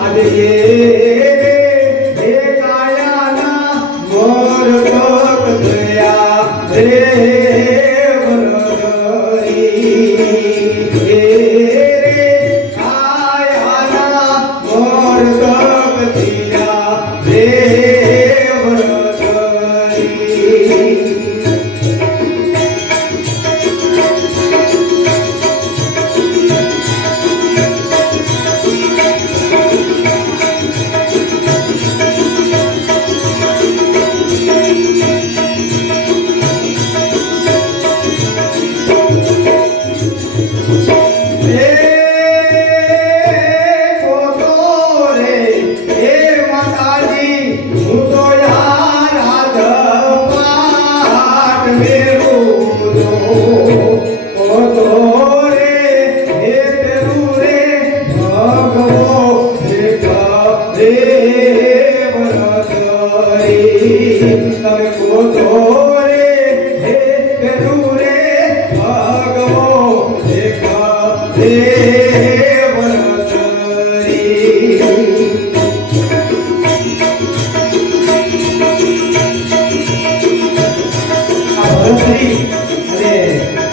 આજે એ કાયાના મોર दया रे वरदरी रे आयाना मोर जगतिया रे वरदरी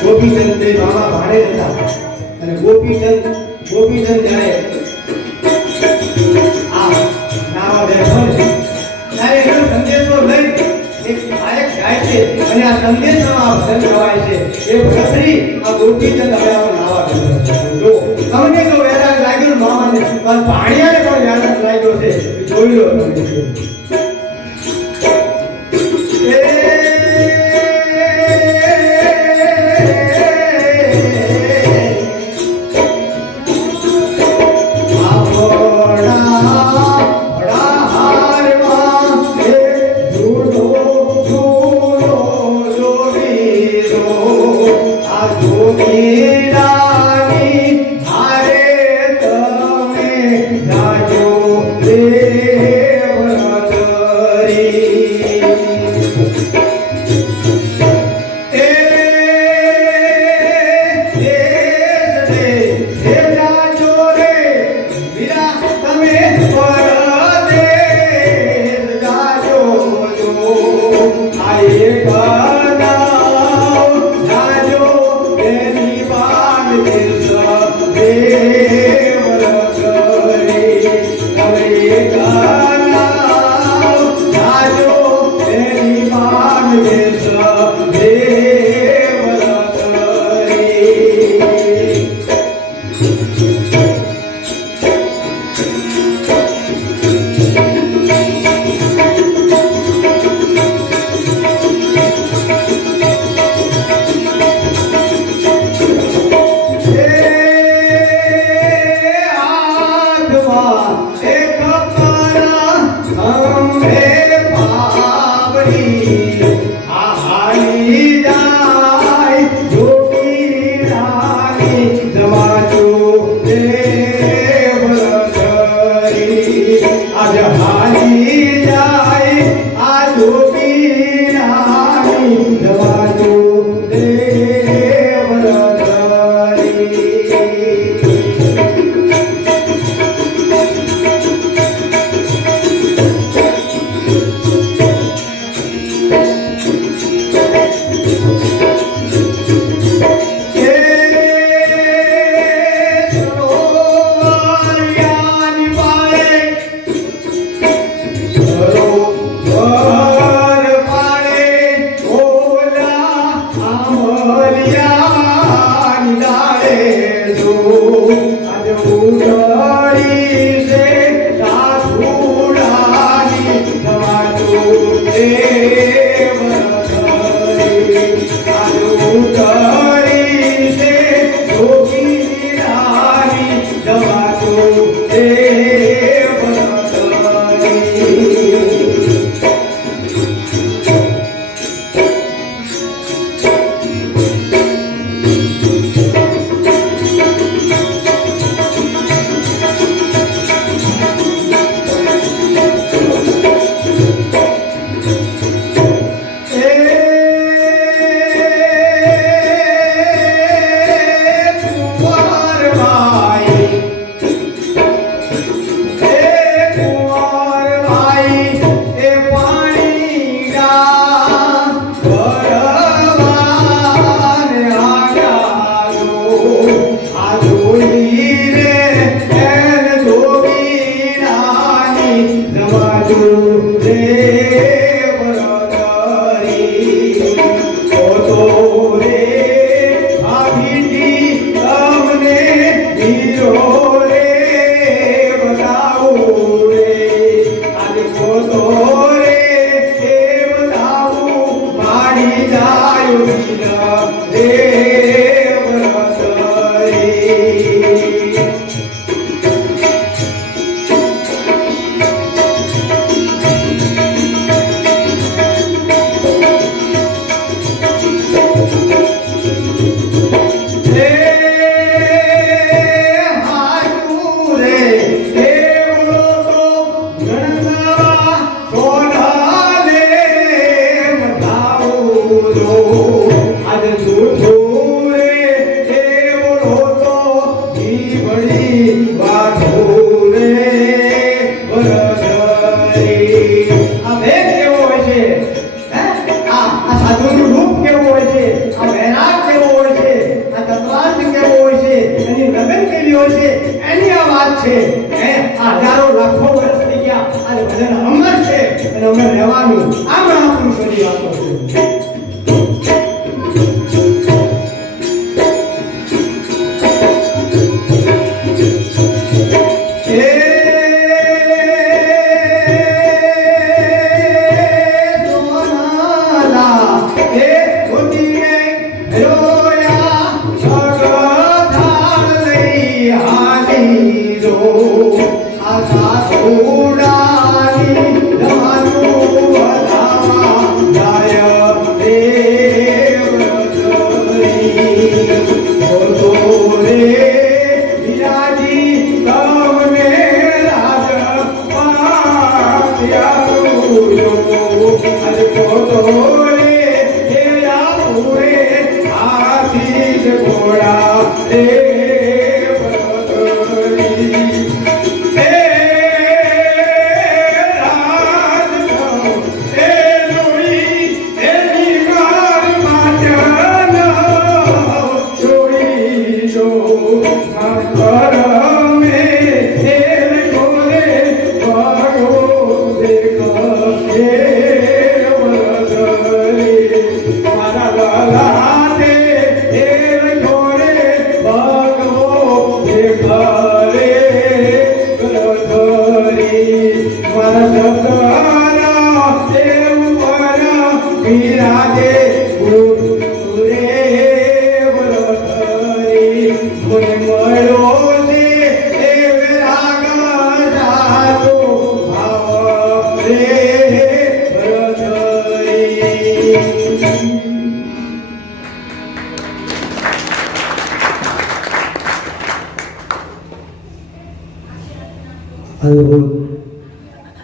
गोपीचंद मामा भाड़े था गोपीचंद जाए नावा देखो ત્યારે એનો સંદેશો લઈ એક ગાયક ગાય છે અને આ સંદેશમાં ભજન ગવાય છે એ ભરતરી આ ગોપીચંદ હવે આવો નાવા જો તમને જો વેરાગ લાગ્યો મામાને પણ ભાણિયાને પણ વેરાગ લાગ્યો છે જોઈ લો તમે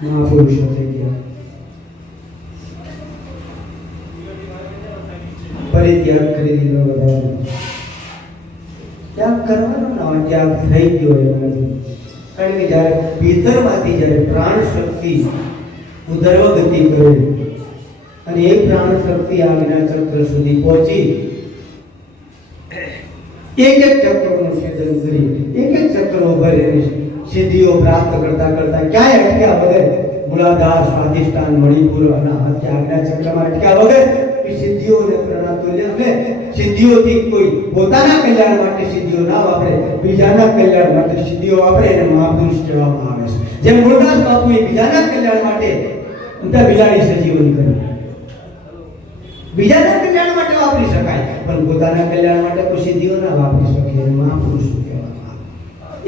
મહાપુરુષો થઈ ગયા, પરિત્યાગ કરી દીધો બધાનો. ત્યાગ કરવાનો ના ત્યાગ થઈ ગયો એનાથી. કારણ કે જ્યારે ભીતરમાંથી જ્યારે પ્રાણ શક્તિ ઉધર્વ ગતિ કરે અને એ પ્રાણ શક્તિ આજ્ઞા ચક્ર સુધી પહોંચી એક એક ચક્રનું છેદન કરી એક એક ચક્ર ભરે સિદ્ધિઓ પ્રાપ્ત કરતા કરતા ક્યાંય અટક્યા વગર મૂલાધાર સ્વાધિષ્ઠાન મણિપુર અનાહત આજ્ઞા ચક્રમાં અટક્યા વગર એ સિદ્ધિઓને પ્રણાતુલ્ય અમે સિદ્ધિઓથી કોઈ પોતાના કલ્યાણ માટે સિદ્ધિઓ ના વાપરે, બીજાના કલ્યાણ માટે સિદ્ધિઓ વાપરે એને મહાપુરુષ કહેવામાં આવે છે. જેમ ગુરુદાસ બાપુએ બીજાના કલ્યાણ માટે બિલાડી સજીવન કરી, બીજાના કલ્યાણ માટે વાપરી શકાય પણ પોતાના કલ્યાણ માટે કોઈ સિદ્ધિઓ ના વાપરી શકે એને મહાપુરુષ કહેવામાં આવે.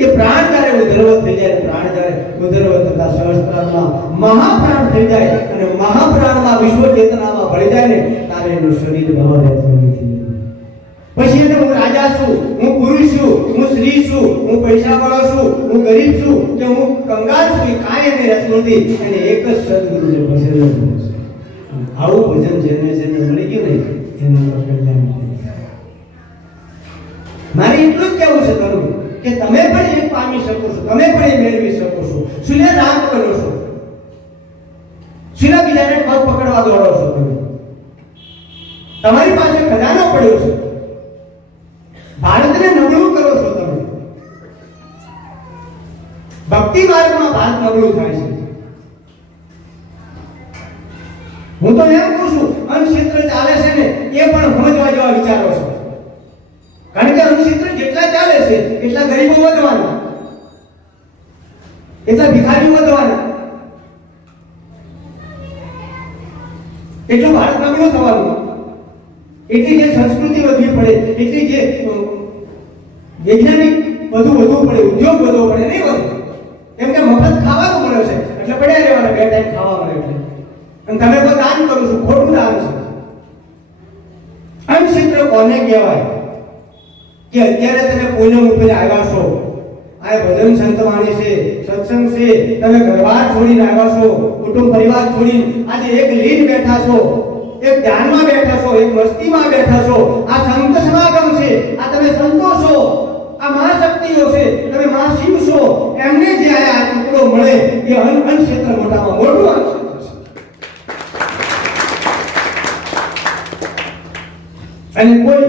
એ પ્રાણ જ્યારે ઉદ્ધર્વ થઈ જાય, પ્રાણ જ્યારે ઉદ્ધર્વ થતા સહસ્ત્રામાં મહાપ્રાણ થઈ જાય અને મહાપ્રાણમાં વિશ્વ ચેતનામાં ભળી જાય ને ત્યારે એનું શરીર ભાવ રહેતું નથી. પછી એને હું રાજા છું, હું પુરુષ છું, હું સ્ત્રી છું, હું પૈસા વાળો છું, હું ગરીબ છું કે હું કંગાળ છું, કાંઈ એને રહેતું નથી. એને એક જ સદગુરુને ભજન છે. આવું ભજન જેને જેને મળી ગયું ને એનું કલ્યાણ થાય. મારે એટલું જ કહેવું છે તમને કે તમે પણ એ પામી શકો છો, તમે પણ એ મેળવી શકો છો. સુલે દાન કરો છો, સુલે બીજાને પગ પકડવા દોડો છો, તમારી પાસે ખજાનો પડ્યો છે, ભારતને નબળું કરો છો તમે. ભક્તિ માર્ગમાં ભારત નબળું થાય છે. હું તો એમ કહું છું અનક્ષેત્ર ચાલે છે ને એ પણ સમજવા જેવા વિચારો છે. કારણ કે અનક્ષેત્ર જેટલા ચાલે છે એટલા ગરીબો વધવાના, એટલા ભિખારીઓ વધવાના, એટલું ભારત નબળું થવાનું. એટલી જે સંસ્કૃતિ વધવી પડે, એટલી જે વૈજ્ઞાનિક વધવું પડે, ઉદ્યોગ વધવો પડે, નહીં વધે. કેમ કે મફત ખાવાનું મળે છે એટલે પડ્યા રહેવાના, 2 ટાઈમ ખાવા મળે એટલે. અને તમે કોઈ દાન કરો છો, ખોટું દાન છે. અનક્ષેત્ર કોને કહેવાય કે અત્યારે તમે પૂનમ ઉપર આવ્યા છો, આ ભજન સંતવાણી છે, સત્સંગ છે, તમે ઘરબાર છોડીને આવ્યા છો, કુટુંબ પરિવાર છોડીને આજે એક લીન બેઠા છો, એક ધ્યાનમાં બેઠા છો, એક મસ્તીમાં બેઠા છો. આ સંત સમાગમ છે, આ તમે સંતો છો, આ મહાશક્તિઓ છે, તમે મહાશિવ છો. એમને જે આ ટુકડો મળે એ અનક્ષેત્ર મોટામાં મોટું અનક્ષેત્ર છે. અને કોઈ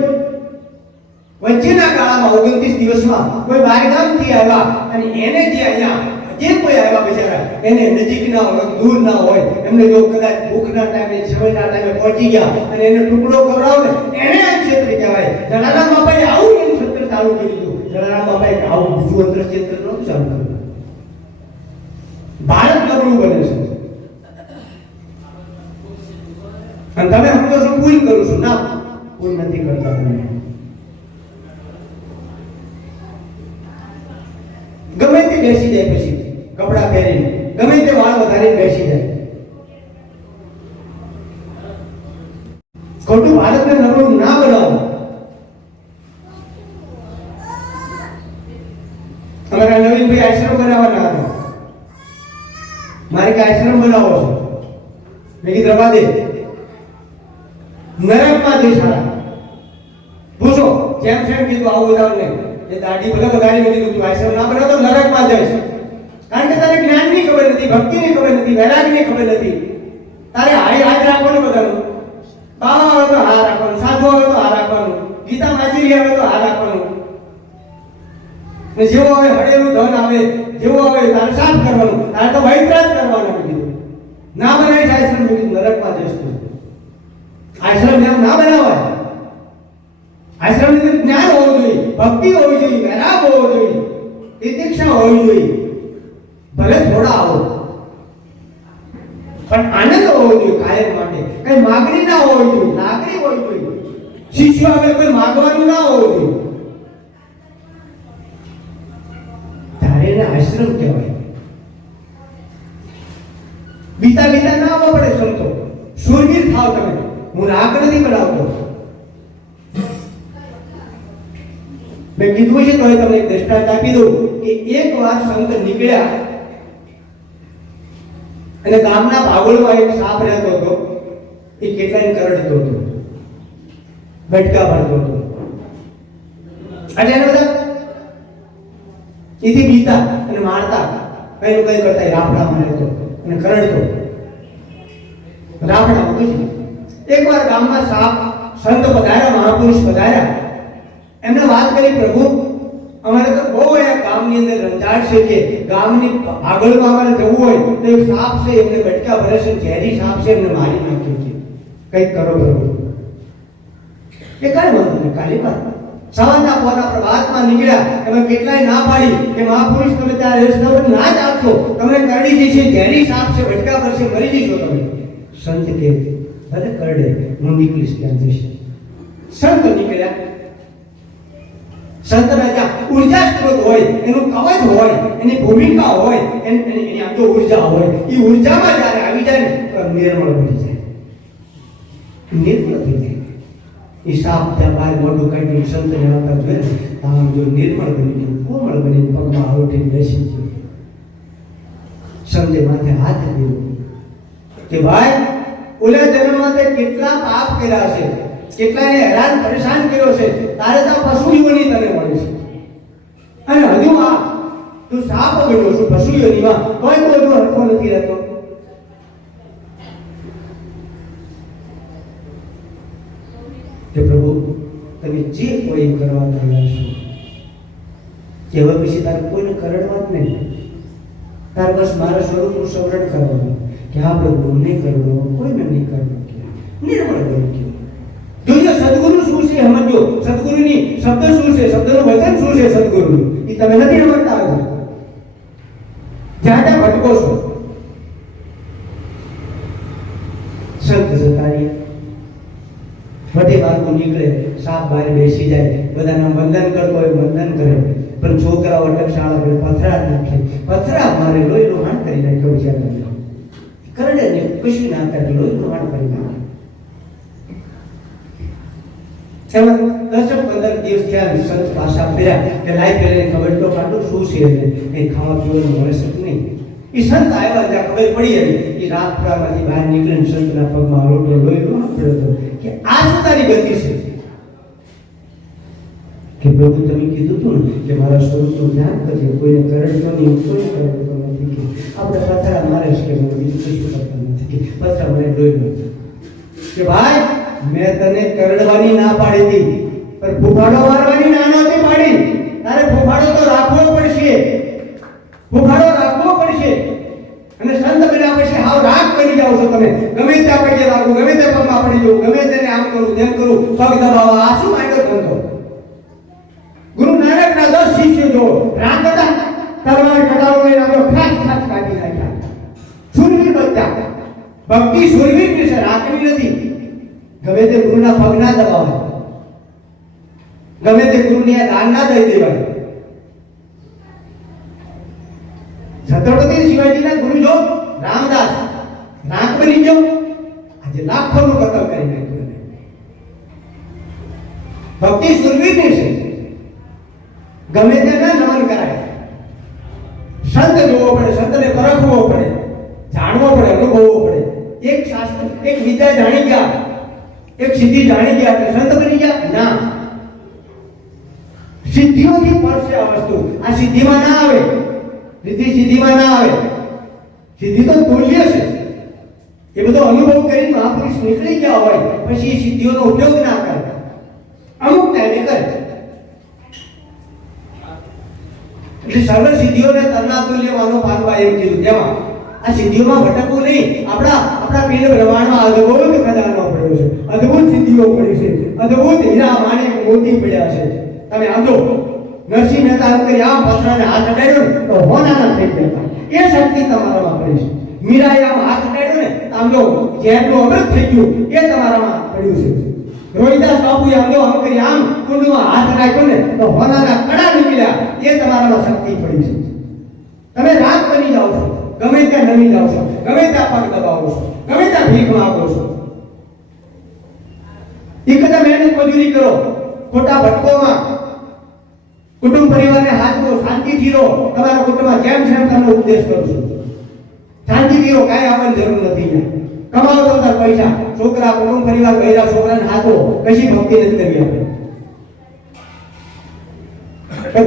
વચ્ચેના ગાળામાં 29 દિવસમાં કોઈ બહારગામથી આવ્યા અને એને જે અહીંયા જે કોઈ આવ્યા બિચારા, એને નજીક ના હોય, દૂર ના હોય, એમને જો કદાચ ભૂખના ટાઈમે, છેવટના ટાઈમે પહોંચી ગયા અને એને ટુકડો કરાવો ને, એને અનક્ષેત્ર કહેવાય. જલારામ બાપાએ આવું અનક્ષેત્ર ચાલુ કરી દીધું. જલારામ બાપાએ આવું બીજું અનક્ષેત્ર નહોતું ચાલુ કર્યું. ભારત નબળું બને છે અને તમે સમજો છો ભૂલ કરું છું. ના, ભૂલ નથી કરતા તમે. ગમે તે બેસી જાય, પછી કપડા પહેરીને ગમે તે વાળ વધારીને બેસી જાય. ખોટું ભારતને નબળું ના બનાવો. અમારા નવીનભાઈ આશ્રમ બનાવવાના હતા. મારે કે આશ્રમ બનાવો છો? મેં કીધું રવા દે, નરકમાં જઈશ. પૂછો જેમ કીધું આવું બધા એ દાઢી ભલે વધારી કીધું, તું આશ્રમ ના બનાવ તો નરકમાં જઈશ. કારણ કે તારે જ્ઞાનની ખબર નથી, ભક્તિની ખબર નથી, વૈરાગની ખબર નથી. તારે હાથ રાખવાનું બધાનું. બાવા હોય તો હા રાખવાનું, સાધુ હોય તો હા રાખવાનું, ગીતા વાંચી આવે તો હા રાખવાનું. ને જેવો હવે હળેલું ધન આવે, જેવો આવે તારે સાફ કરવાનું, તારે તો વૈતરાજ કરવાનું કીધું. ના બનાવીશ આશ્રમ, કીધું નરકમાં જઈશ તું. આશ્રમ એમ ના બનાવાય. આશ્રમની અંદર જ્ઞાન હોવું જોઈએ, ભક્તિ હોવી જોઈએ, વૈરાગ હોવો જોઈએ, તિતિક્ષા હોવી જોઈએ. ભલે થોડા આવો પણ આનંદ હોવો જોઈએ કાયમ માટે. કઈ માગણી ના હોવી જોઈએ, લાગણી હોવી જોઈએ. શિષ્ય આગળ કોઈ માગવાનું ના હોવું જોઈએ. તારે આશ્રમ કહેવાય. બીતા ના આવવા પડે સંતો. શૂરવીર થાવ તમે. હું રાગ નથી કરાવતો. મેં કીધું છે તો તમને એક દ્રષ્ટાંત આપી દઉં કે એક વાર સંત નીકળ્યા અને ગામના ભાગોળમાં એક સાપ રહેતો હતો. એ કેટલાય કરડતો હતો, બટકા ભરતો હતો. અને એને બધા એથી બીતા અને મારતા, કઈ કઈ કરતા રાફડામાં રહેતો અને કરડતો. રાફડામાં પૂછ્યું. એકવાર ગામમાં સાપ સંત પધાર્યા, મહાપુરુષ પધાર્યા. એમને વાત કરી, પ્રભુ અમારે તો બહુ એ ગામની અંદર રંજાડ છે કે ગામની આગળમાં અમારે જવું હોય તો એક સાપ છે, એમને બટકા ભરે છે, ઝેરી સાપ છે, એમને મારી નાખ્યો છે, કંઈક કરો પ્રભુ. એ કઈ વાંધો નહીં, કાલે વાત. સવારના પોતા પ્રભાતમાં નીકળ્યા. એમાં કેટલાય ના પાડી કે મહાપુરુષ તમે ત્યાં રસ્તામાં ના જ આપશો, તમને કરડી જશે, ઝેરી સાપ છે, બટકા ભરશે, મરી જશો તમે. સંત કે ભલે કરડે, હું નીકળીશ, ત્યાં જઈશ. સંત નીકળ્યા. સંતના જ્યાં ઉર્જા સ્ત્રોત હોય, એનું કવચ હોય, એની ભૂમિકા હોય, એની આમ તો ઉર્જા હોય, એ ઉર્જામાં જ્યારે આવી જાય ને તો નિર્મળ બની જાય, નિર્મળ થઈ જાય. એ સાપ ત્યાં બહાર મોઢું કાઢી સંતને આવતા જોઈએ ને, આમ જો નિર્મળ બની ગયું, કોમળ બની પગમાં આવટીને બેસી ગયું. સંતે માથે હાથ દીધો કે ભાઈ, ઓલા જન્મમાં તે કેટલા પાપ કર્યા છે, કેટલાને હેરાન પરેશાન કર્યો છે, તારે તો પશુ યોની તને મળી છે. અને હજુ આ તું સાપ બન્યો છું પશુ યોનીમાં, કોઈ કોઈ હરખો નથી રહેતો. કે પ્રભુ તમે જે કોઈ કરવા તૈયાર છો, કે હવે પછી તારે કોઈને કરડવા જ નહીં. તારે બસ મારા સ્વરૂપનું સ્મરણ કરવાનું કે હા પ્રભુ નહીં કરવો, કોઈને નહીં કરવું, નિર્મળ બની ગયું. જોઈએ સદગુરુ શું છે સમજો. સદગુરુની શબ્દ શું છે, શબ્દનું વચન શું છે સદગુરુનું, એ તમે નથી સમજતા. જ્યાં ત્યાં ભટકો છો. સંત જતા રહ્યા. વટી માર્ગો નીકળે, સાપ બહાર બેસી જાય, બધાના વંદન કરતો હોય વંદન કરે, પણ છોકરાઓ અટકશાળા પર પથરા નાખે, પથરા મારે, લોહી લોહાણ કરી નાખ્યો બિચારા. કરડે ને કશું ના કરે, લોહી લોહાણ કરી નાખે. એમાં 10-15 દિવસ થયા, સંત પાછા ફેર્યા કે લાઈ પેલે ખબર તો કાઢો શું છે એ ખાવા પીવાનું મળે છે નહીં. એ સંત આવ્યા ત્યાં ખબર પડી હતી. એ રાજપુરામાંથી બહાર નીકળીને સંતના પગમાં રોટો લોહી લોહાણ પડ્યો હતો કે આ શું તારી ગતિ છે? કે પ્રભુ તમે કીધું હતું ને કે મારા સ્વરૂપનું જ્ઞાન કરજે, કોઈને કરડતો નહીં, કોઈ કરડતો નથી, કે આપણે પથરા મારે છે, કે મને બીજું કશું કરતા નથી, કે પથરા મને લોહી નથી. કે ભાઈ મેં તને કરડવાની ના પાડી હતી, પણ ફૂફાડો મારવાની ના નહોતી પાડી. તારે ફૂફાડો તો રાખવો પડશે, ફૂફાડો રાખવો પડશે. અને સંત બન્યા પછી હાવ રાગ બની જાવ છો તમે. ગમે ત્યાં પગે લાગુ, ગમે તે પગમાં પડી જવું, ગમે તેને આમ કરું તેમ કરું, પગ દબાવવા, આ શું માંગ્યો ધંધો? ગુરુ નાનકના 10 શિષ્યો જો રાગ હતા, તલવાર કટારો લઈને આપણો ખાસ ખાસ કાઢી નાખ્યા. શૂરવીર બચ્ચા, ભક્તિ શૂરવીરની છે, રાખવી નથી. ગમે તે ગુરુના પગ ના દબાવાય, ગમે તે ગુરુને દાન ના દઈ દેવાય. છત્રપતિ શિવાજીના ગુરુ જો રામદાસ નાક બની ગયો, આજે લાખોનું કતલ કરી નાખ્યું. ભક્તિ શૂરવીરની છે, ગમે તેને નમન કરાય. સંત જોવો પડે, સંતને પરખવો પડે, જાણવો પડે, અનુભવવો પડે. એક શાસ્ત્ર, એક વિદ્યા જાણી ગયા, એક સિદ્ધિ જાણી ગયા એટલે સંત બની ગયા? ના, સિદ્ધિઓથી પડશે આ વસ્તુ. આ સિદ્ધિમાં ના આવે, સિદ્ધિ સિદ્ધિમાં ના આવે. સિદ્ધિ તો તુલ્ય છે. એ બધો અનુભવ કરીને મહાપુરુષ નીકળી ગયા હોય પછી એ સિદ્ધિઓનો ઉપયોગ ના કરે, અમુક ટાઈમે કરે. એટલે સર્વ સિદ્ધિઓને તન્નાતુલ્ય માનો પાનવા એમ કીધું. તેમાં આ સિદ્ધિઓમાં ભટકવું નહીં. આપણા પીર બ્રહ્માંડમાં અદ્ભુત ખજાનો પડ્યો છે, અદ્ભુત સિદ્ધિઓ પડી છે, અદ્ભુત હીરા માણેક મોતી પડ્યા છે. તમે આમ જો નરસિંહ મહેતા એમ કરી આમ પથરાને હાથ અડાડ્યો ને તો હોનાના થઈ ગયા. એ શક્તિ તમારામાં પડી છે. મીરાએ આમ હાથ અડાડ્યો ને આમ જો ઝેરનું અમૃત થઈ ગયું, એ તમારામાં પડ્યું છે. રોહિદાસ બાપુએ આમ જો આમ કરી આમ કુંડમાં હાથ નાખ્યો ને તો હોનાના કડા નીકળ્યા, એ તમારામાં શક્તિ પડી છે. તમે રાગ બની જાઓ છો, ગમે ત્યાં નમી જાઓ છો, ગમે ત્યાં પગ દબાવો છો, ગમે ત્યાં ભીખ માંગો છો. એકદમ મહેનત મજૂરી કરો, ખોટા ભટકોમાં કુટુંબ પરિવારને હાથવો, શાંતિથી રહો. તમારા કુટુંબમાં જેમ છે તમને ઉપદેશ કરું છું, શાંતિથી રહો, કાંઈ આવવાની જરૂર નથી. કમાવો તો તાર પૈસા, છોકરા, કુટુંબ પરિવાર, ગયરા છોકરાને હાથવો, કશી ભક્તિ નથી કરવી આપણે.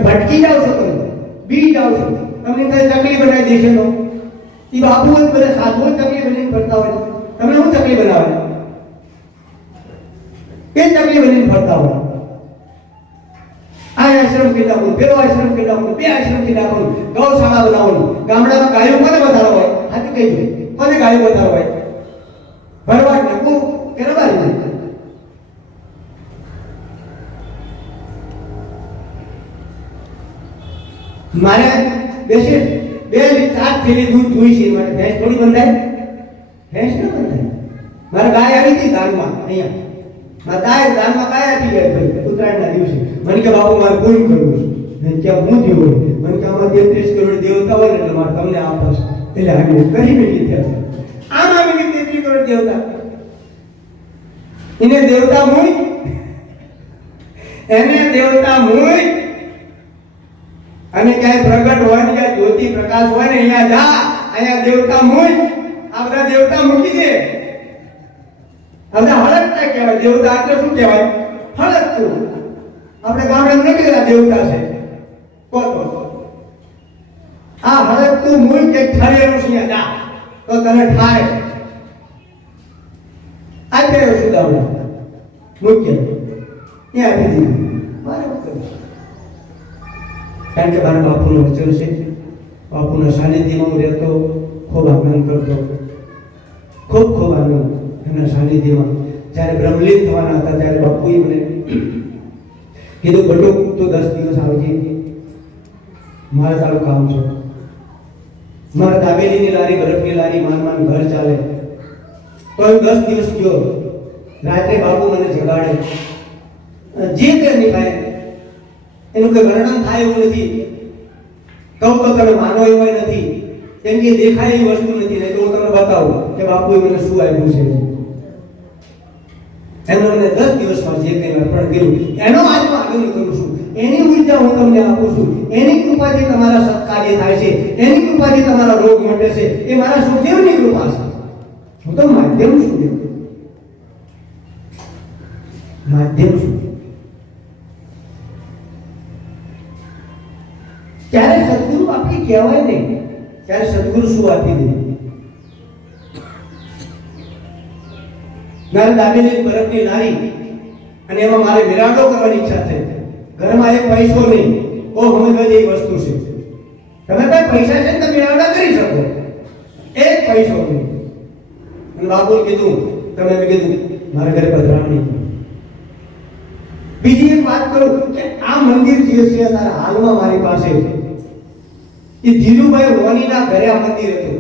ભટકી જાઓ છો, તમે બી જાઓ છો, તમને કઈ ચકલી બનાવી દેશે તો એ બાપુ જ બધા સાધુઓ ચકલી બનીને ફરતા હોય. તમે શું ચકલી બનાવે? એ ચકલી બનીને ફરતા હોય. આ આશ્રમ કેટલા બોલ, પેલો આશ્રમ કેટલા બોલ, બે આશ્રમ કેટલા બોલ, ગૌશાળા બનાવવાનું. ગામડામાં ગાયો કોને વધારો હોય? હાથી કહીજો, કોને ગાયો વધારો હોય? ભરવાડ નકુ કે રબારી? મારે બેસી 2-4 થેલી દૂધ જોઈ છે, માટે ભેંસ થોડી બંધાય? ભેંસ ન બંધાય. મારે ગાય આવી હતી દાનમાં, અહીંયા મારા દાનમાં ગાય આપી ગયા ભાઈ ઉત્તરાયણના દિવસે. મને કે બાપુ મારે પૂરું કરવું છે. મેં ક્યાં હું થયું હોય? મને કે આમાં 33 કરોડ દેવતા હોય ને એટલે મારે તમને આપશે. એટલે આવી કરી બેઠી ત્યાં આમ આવી ગઈ 33 કરોડ દેવતા. એને દેવતા મૂળ, એને દેવતા મૂળ. અને ક્યાંય પ્રગટ હોય ને ક્યાંય જ્યોતિ પ્રકાશ હોય ને અહીંયા જા, અહીંયા દેવતા મૂળ. આ બધા દેવતા મૂકી દે. આપણે હળકતા કહેવાય દેવતા, એટલે શું કહેવાય? હળકતું. આપણે ગામડે નથી કહેતા દેવતા છે કોતો. આ હળકતું મૂળ કે ઠરેલું છે જા તો તને ઠારે. આ કહેવાય સુદામણા મુખ્ય ત્યાં આપી દીધું. કારણ કે મારા બાપુનું વચન છે, બાપુના સાનિધ્યમાં હું રહેતો, ખૂબ આનંદ કરતો, ખૂબ આનંદ એમના સાનિધ્યમાં. જ્યારે બ્રહ્મલીન થવાના હતા ત્યારે બાપુએ મને કીધું બટુક તો 10 દિવસ આવજે, મારે તારું કામ છે. મારા દાબેલીની લારી, બરફની લારી, માન ઘર ચાલે તો હું 10 દિવસ ગયો. રાત્રે બાપુ મને જગાડે, જે કે નિભાય એનું કોઈ વર્ણન થાય એવું નથી, કહું તો તમે માનો એવું નથી, કેમ કે દેખાય એવી વસ્તુ નથી. નહીં તો હું તમને બતાવું કે બાપુએ મને શું આપ્યું છે. એમણે મને 10 દિવસમાં જે કંઈ અર્પણ કર્યું એનો આજ હું આનંદ કરું છું. એની ઉર્જા હું તમને આપું છું. એની કૃપાથી તમારા સત્કાર્ય થાય છે, એની કૃપાથી તમારા રોગ મટે છે. એ મારા સુખદેવની કૃપા છે. હું તો માધ્યમ છું, માધ્યમ છું. ત્યારે સદગુરુ આપી કહેવાય નહીં, ત્યારે સદગુરુ શું આપી દે. મારે દાબેલી બરફની નારી અને એમાં મારે વિરાડો કરવાની ઈચ્છા થઈ. ઘરમાં એક પૈસો નહીં, ઓ સમજવા જેવી વસ્તુ છે. તમે કઈ પૈસા છે તમે વિરાડા કરી શકો, એક પૈસો નહીં. અને બાપુએ કીધું, તમે કીધું મારા ઘરે પધરામણી. બીજી એક વાત કરું કે આ મંદિર જે છે અત્યારે હાલમાં મારી પાસે એ ધીરુભાઈ રોનીના ઘરે આ મંદિર હતું.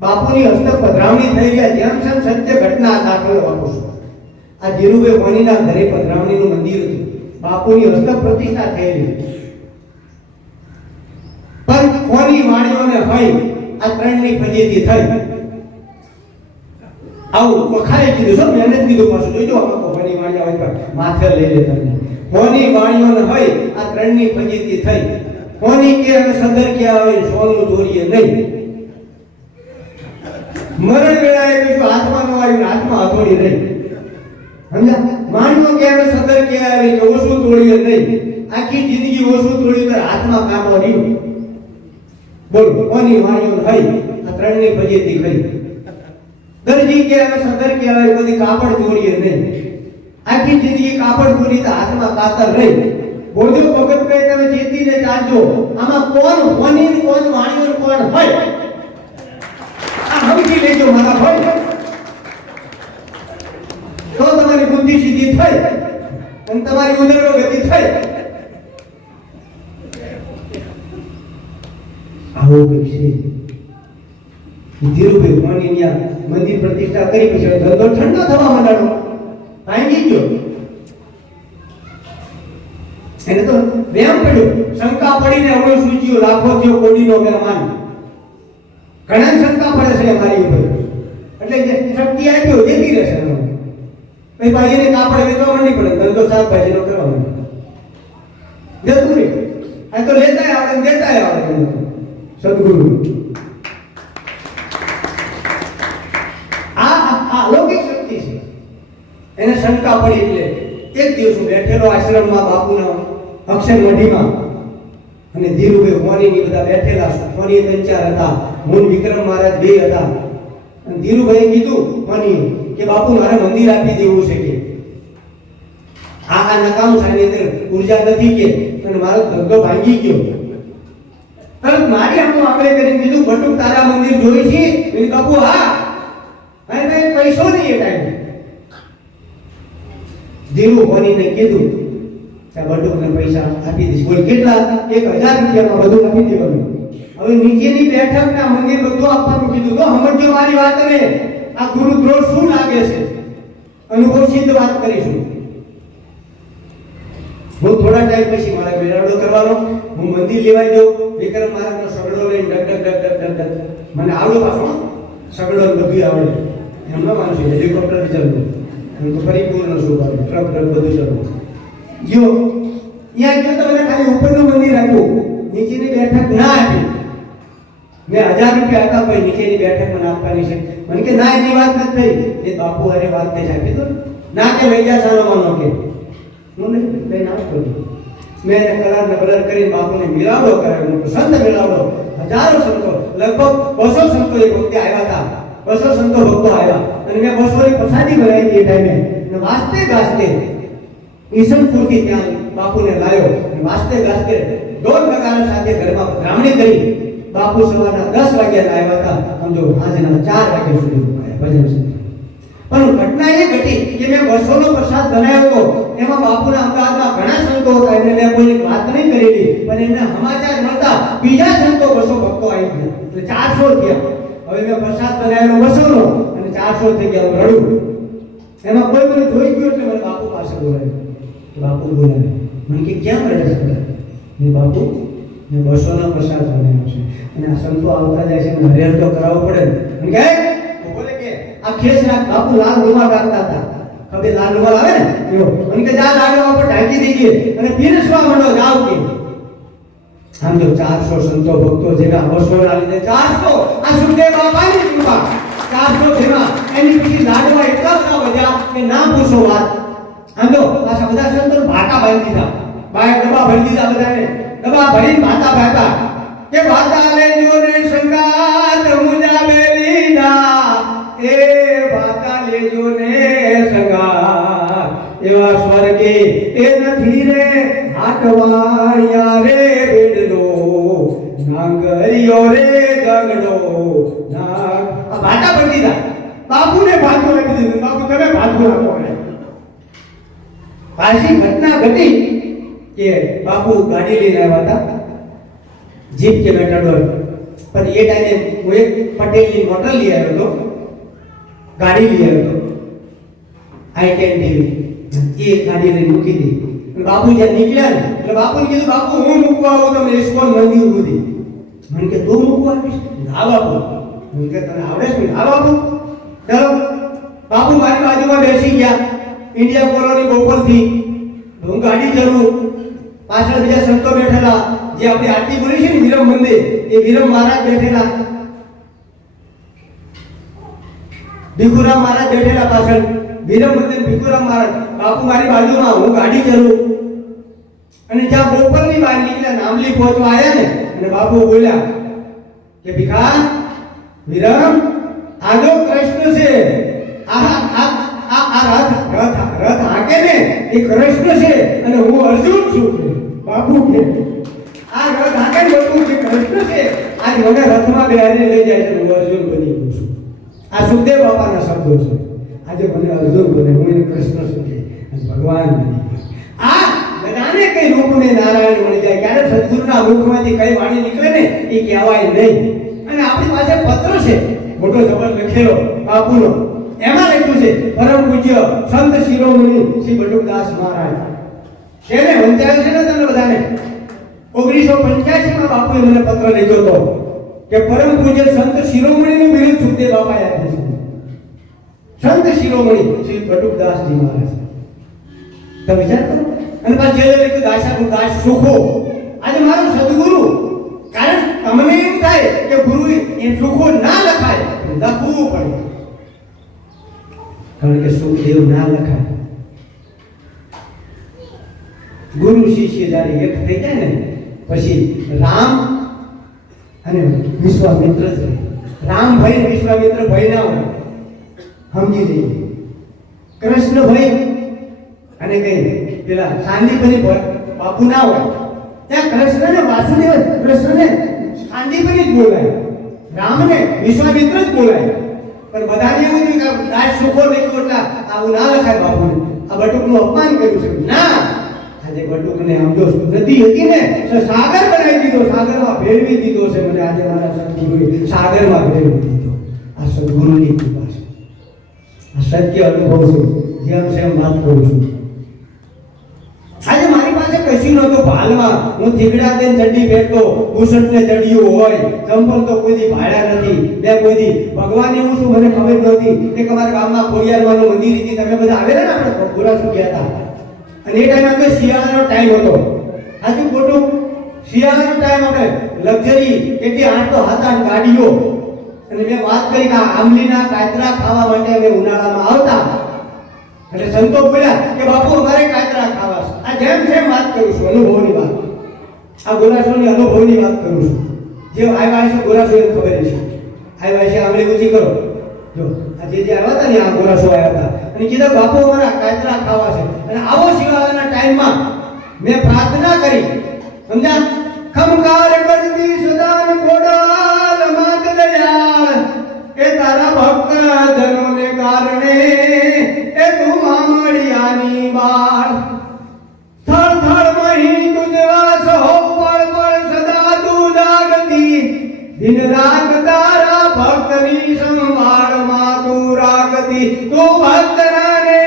બાપુની હસ્તક પધરામણી થઈ ગયા. જેમ સમ સત્ય ઘટના દાખલો આપું છું. આ ધીરુભાઈ રોનીના ઘરે પધરામણીનું મંદિર હતું. બાપુની હસ્તક પ્રતિષ્ઠા થયેલી. પણ કોની વાણીઓને હોય આ ત્રણની ફજીતી થઈ. આવું વખાઈ કીધું છો, મહેનત કીધું પાછું જોઈજો. આમાં તો કોની વાણી હોય માથે લઈ લેતા. કોની વાણીઓને હોય આ ત્રણની ફજીતી થઈ. કોની કે અમે સદર કે આવે સોનું ચોરીએ નહીં. મરણ વેળાએ કશું હાથમાં ન આવ્યું, હાથમાં હથોડી નહીં. સમજ્યા? માણ્યો કે અમે સદર કે આવે કે ઓછું તોડીએ નહીં. આખી જિંદગી ઓછું તોડ્યું તો હાથમાં કામો રહ્યું. બોલો કોની વાણીઓ હોય આ ત્રણની ફજીતી થઈ. દરજી કે અમે સદર કે આવે બધી કાપડ તોડીએ નહીં. આખી જિંદગી કાપડ તોડી તો હાથમાં કાતર રહી. બોલજો ભગત કહે તમે ચેતીને ચાલજો. આમાં કોણ કોની કોણ વાણીઓ કોણ હોય આ સમજી લેજો મારા ભાઈ. તો તમારી બુદ્ધિ સીધી થઈ અને તમારી ઉદરો ગતિ થઈ. આવો વિશે ધીરુભાઈ મોની મંદિર પ્રતિષ્ઠા કરી પછી ધંધો ઠંડો થવા માંડ્યો. ભાંગી ગયો. એને તો વેમ પડ્યો, શંકા પડીને હવે સૂચ્યો લાખો થયો કોડીનો મહેમાન. ઘણા શંકા પડે છે મારી ઉપર, એટલે જે શક્તિ આપ્યો જતી રહેશે. ભાઈ ભાઈને કાપડ વેચવા માંડી પડે, ધંધો શાકભાજીનો કરવા માંડે જતું રહે. આ તો લેતા આવડે દેતા આવડે. સદગુરુ આ અલૌકિક શક્તિ છે. એને શંકા પડી એટલે એક દિવસ હું બેઠેલો આશ્રમમાં બાપુના અક્ષર મઢીમાં અને ધીરુભાઈ મોની બધા બેઠેલા. મોની 3-4 હતા, હું વિક્રમ મહારાજ 2 હતા. અને ધીરુભાઈ કીધું મોની કે બાપુ મારે મંદિર આપી દેવું છે કે આ નકામું છે, અંદર ઉર્જા નથી કે અને મારો ધંધો ભાંગી ગયો. તરત મારી આમ આગળ કરીને કીધું બટુક તારા મંદિર જોઈ છે. મેં બાપુ હા, અને પૈસો નહીં એ ટાઈમ. ધીરુ મોનીને કીધું કે બટુકને પૈસા આપી દઈશ. બોલ કેટલા? 1000 રૂપિયામાં બધું આપી દેવાનું. હવે નીચેની બેઠકના મંદિર બધું આપવાનું કીધું. તો સમજો મારી વાતને, આ ગુરુદ્રોહ શું લાગે છે અનુભવ સિદ્ધ વાત કરીશું. હું થોડા ટાઈમ પછી મારે મેળાવડો કરવાનો. હું મંદિર લેવાઈ જાઉં. વિક્રમ મહારાજનો સગડો લઈને ડગ ડગ ડગ ડગ ડગ મને આવડો પાછો સગડો બધું આવડે. એમનો માનશું હેલિકોપ્ટર ચાલતું હું તો પરિપૂર્ણ છું. ટ્રક ટ્રક બધું ચાલતું ગયો. ત્યાં ગયો તો મને ખાલી ઉપરનું મંદિર આપ્યું, નીચેની બેઠક ના આપી. મેં 1000 રૂપિયા આપ્યા, ભાઈ નીચેની બેઠક મને આપવાની છે. મને કે ના એની વાત નથી થઈ. એ બાપુ અરે વાત થઈ આપી દો ના કે લઈ જા સાનો માનો કે હું લઈને આવતો. મેં એને કલર કરીને બાપુને મિલાવડો કરાવ્યો. સંત મિલાવડો, હજારો સંતો, લગભગ 200 સંતો એક વખતે આવ્યા હતા. 200 સંતો ભક્તો આવ્યા અને મેં 200 ની પ્રસાદી બનાવી એ ટાઈમે. અને વાસ્તે ગાસ્તે ઈસનપુરથી ત્યાં બાપુને લાવ્યો અને વાસ્તે ગાસ્તે ઢોલ નગારા સાથે ઘરમાં બ્રાહ્મણી કરી. બાપુ સવારના 10 વાગ્યા આવ્યા હતા. સમજો સાંજના 4 વાગ્યા સુધી ભજન સુધી. પણ ઘટના એ ઘટી કે મેં 200 નો પ્રસાદ બનાવ્યો હતો. એમાં બાપુના અમદાવાદમાં ઘણા સંતો હતા, એમને મેં કોઈ વાત નહીં કરેલી, પણ એમને સમાચાર મળતા બીજા સંતો 200 ભક્તો આવી ગયા એટલે 400 થયા. હવે મેં પ્રસાદ બનાવેલો 200 નો અને 400 થઈ ગયા. રડું એમાં કોઈ મને જોઈ ગયું એટલે મને બાપુ પાસે બોલાવ્યો કે બાપુ બોલાવે. મને કે ક્યાં મળે છે? ને બાપુ ને 200 પ્રસાદ બનાવ્યો છે અને આ સંતો આવતા જાય છે ને હરિહર તો કરાવવું પડે ને. મને કહે તો બોલે કે આ ખેસ રાખ. બાપુ લાલ રૂમાલ રાખતા હતા, ખબર લાલ રૂમાલ આવે ને એવો. મને કે જા લાડવા પર ઢાંકી દીજીએ અને પીરસવા માંડો જાવ કે. આમ જો 400 સંતો ભક્તો જેના 200 ના લીધે 400 આ સુખદેવ બાપાની કૃપા 400 જેમાં એની પછી લાડવા એટલા બધા વધ્યા કે ના પૂછો વાત. આમ જો પાછા બધા સંતો ભાટા બાંધી દીધા, બાય ડબ્બા ભરી દીધા, બધાને ડબ્બા ભરીને ભાતા ભાતા કે ભાતા લેજો ને સંગાત મુજાબેલીના, એ ભાતા લેજો ને સંગાત એવા સ્વર્ગે એ નથી રે હાટવાળિયા રે બેડલો નાંગરિયો રે જગડો નાગ. આ ભાટા ભરી દીધા. બાપુને ભાગો લખી દીધું. બાપુ તમે ભાગો રાખો. પાછી ઘટના ઘટી કે બાપુ ગાડી લઈને આવ્યા હતા, જીપ કે મેટાડોર. પણ એ ટાઈમે હું એક પટેલની મોટર લઈ આવ્યો હતો, ગાડી લઈ આવ્યો હતો i10 ટીવી. એ ગાડી લઈને મૂકી દીધી. બાપુ જ્યાં નીકળ્યા ને એટલે બાપુને કીધું બાપુ હું મૂકવા આવું તમને ઇસ્કોન મંદિર સુધી. મને કે તું મૂકવા આવીશ? હા બાપુ. મને કે તને આવડે છે? હા બાપુ. ચલો બાપુ મારી બાજુમાં બેસી ગયા, ઇન્ડિયા કોલોની ગોપાલથી. હું ગાડી ચલાવું, પાછળ બીજા સંતો બેઠેલા, જે આપણે આરતી બોલી છે ને વિરમ મંદિર, એ વિરમ મહારાજ બેઠેલા, ભીખુરામ મહારાજ બેઠેલા પાછળ. વિરમ મંદિર ભીખુરામ મહારાજ. બાપુ મારી બાજુમાં, હું ગાડી ચલાવું અને જ્યાં ગોપાલની બહાર નીકળ્યા, નામલી પહોંચવા આવ્યા ને અને બાપુ બોલ્યા કે ભીખા વિરમ આજો કૃષ્ણ છે. રથ હાકે ને એ કૃષ્ણ છે અને હું અર્જુન છું. બાપુ કે આ રથ હાકે ને બધું જે કૃષ્ણ છે આજ મને રથમાં બેહારી લઈ જાય છે, હું અર્જુન બની ગયો છું. આ સુખદેવ બાપાના શબ્દો છે. આજે મને અર્જુન બને, હું એને કૃષ્ણ છું, ભગવાન બની ગયો. આ બધાને કઈ રૂપને નારાયણ મળી જાય. ક્યારે સદગુરુના મુખમાંથી કઈ વાણી નીકળે ને એ કહેવાય નહીં. અને આપણી પાસે પત્ર છે મોટો જબર લખેલો બાપુનો. એમાં લખ્યું છે પરમ પૂજ્ય સંત શિરોમણી શ્રી બટુકદાસ મહારાજ. તેને વંચાયું છે ને તમને બધાને. 1985 માં બાપુએ મને પત્ર લખ્યો હતો કે પરમ પૂજ્ય સંત શિરોમણીનું બિરુદ સુખદેવ બાપાએ આપ્યું છે. સંત શિરોમણી શ્રી બટુકદાસજી મહારાજ. તમે વિચાર કરો. અને પાછું છેલ્લે લખ્યું દાસાનું દાસ સુખો. આજે મારો સદગુરુ, કારણ તમને એમ થાય કે ગુરુ એ સુખો ના લખાય, લખવું પડે. કારણ કે સુખદેવ ના લખાય. ગુરુ શિષ્ય જ્યારે એક થઈ જાય ને પછી રામ અને વિશ્વામિત્ર જ રહે. રામ ભાઈ વિશ્વામિત્ર ભાઈ ના હોય, સમજી લઈએ. કૃષ્ણ ભાઈ અને કઈ પેલા શાંતિપની બાપુ ના હોય. ત્યાં કૃષ્ણને વાસુદેવ, કૃષ્ણને શાંતિપની જ બોલાય, રામને વિશ્વામિત્ર જ બોલાય. પણ બધાને એવું થયું કે દાસ સુખો લખ્યું એટલે આવું ના લખાય બાપુને. આ બટુકનું અપમાન કર્યું છે. ના, આજે બટુકને આમ જો નદી હતી ને તો સાગર બનાવી દીધો, સાગરમાં ભેળવી દીધો છે. મને આજે મારા સદગુરુએ સાગરમાં ભેળવી દીધો. આ સદગુરુની કૃપા છે. આ સત્ય અનુભવ છું, જેમ છે એમ વાત કરું છું. આજે મારી પાસે કશું નહોતું ભાલમાં. હું થીગડા દઈને ચડ્ડી પહેરતો, બુશર્ટને ચડિયું હોય, ચંપલ તો કોઈ દી ભાડ્યા નથી. બે કોઈ દી ભગવાન એવું શું મને ખબર નહોતી કે અમારા ગામમાં ખોડિયારમાંનું મંદિર હતી. તમે બધા આવેલા ને, આપણે ગોરાસુ ગયા હતા. અને એ ટાઈમ આપણે શિયાળાનો ટાઈમ હતો. આજુ ખોટું? શિયાળાનો ટાઈમ આપણે લક્ઝરી કેટલી 8 તો 7 ગાડીઓ. અને મેં વાત કરી કે આંબલીના કાતરા ખાવા માટે અમે ઉનાળામાં આવતા. એટલે સંતો બોલ્યા કે બાપુ અમારે કાતરા ખાવા છે. આ જેમ જેમ વાત કરું છું, અનુભવની વાત. આ ગોરાસોની અનુભવની વાત કરું છું. જે આવ્યા છે ગોરાસો એને ખબર છે. આવ્યા છે આંબલી ઊંચી કરો. જો આ જે આવ્યા હતા ને, આ ગોરાસો આવ્યા હતા અને કીધું બાપુ અમારા કાતરા ખાવા છે. અને આવો શિયાળાના ટાઈમમાં મેં પ્રાર્થના કરી, સમજા? ખમકાર કરતી સદાન ખોડાલ માત દયાળ, એ તારા ભક્ત જનોને કારણે એ તું મામડિયાની બાળ. થળ થળ મહી તુજ વાસ હો, પળ પળ સદા તું જાગતી. દિન રાત તારા ભક્તની સંભાળમાં તું રાખતી. તું ભક્તને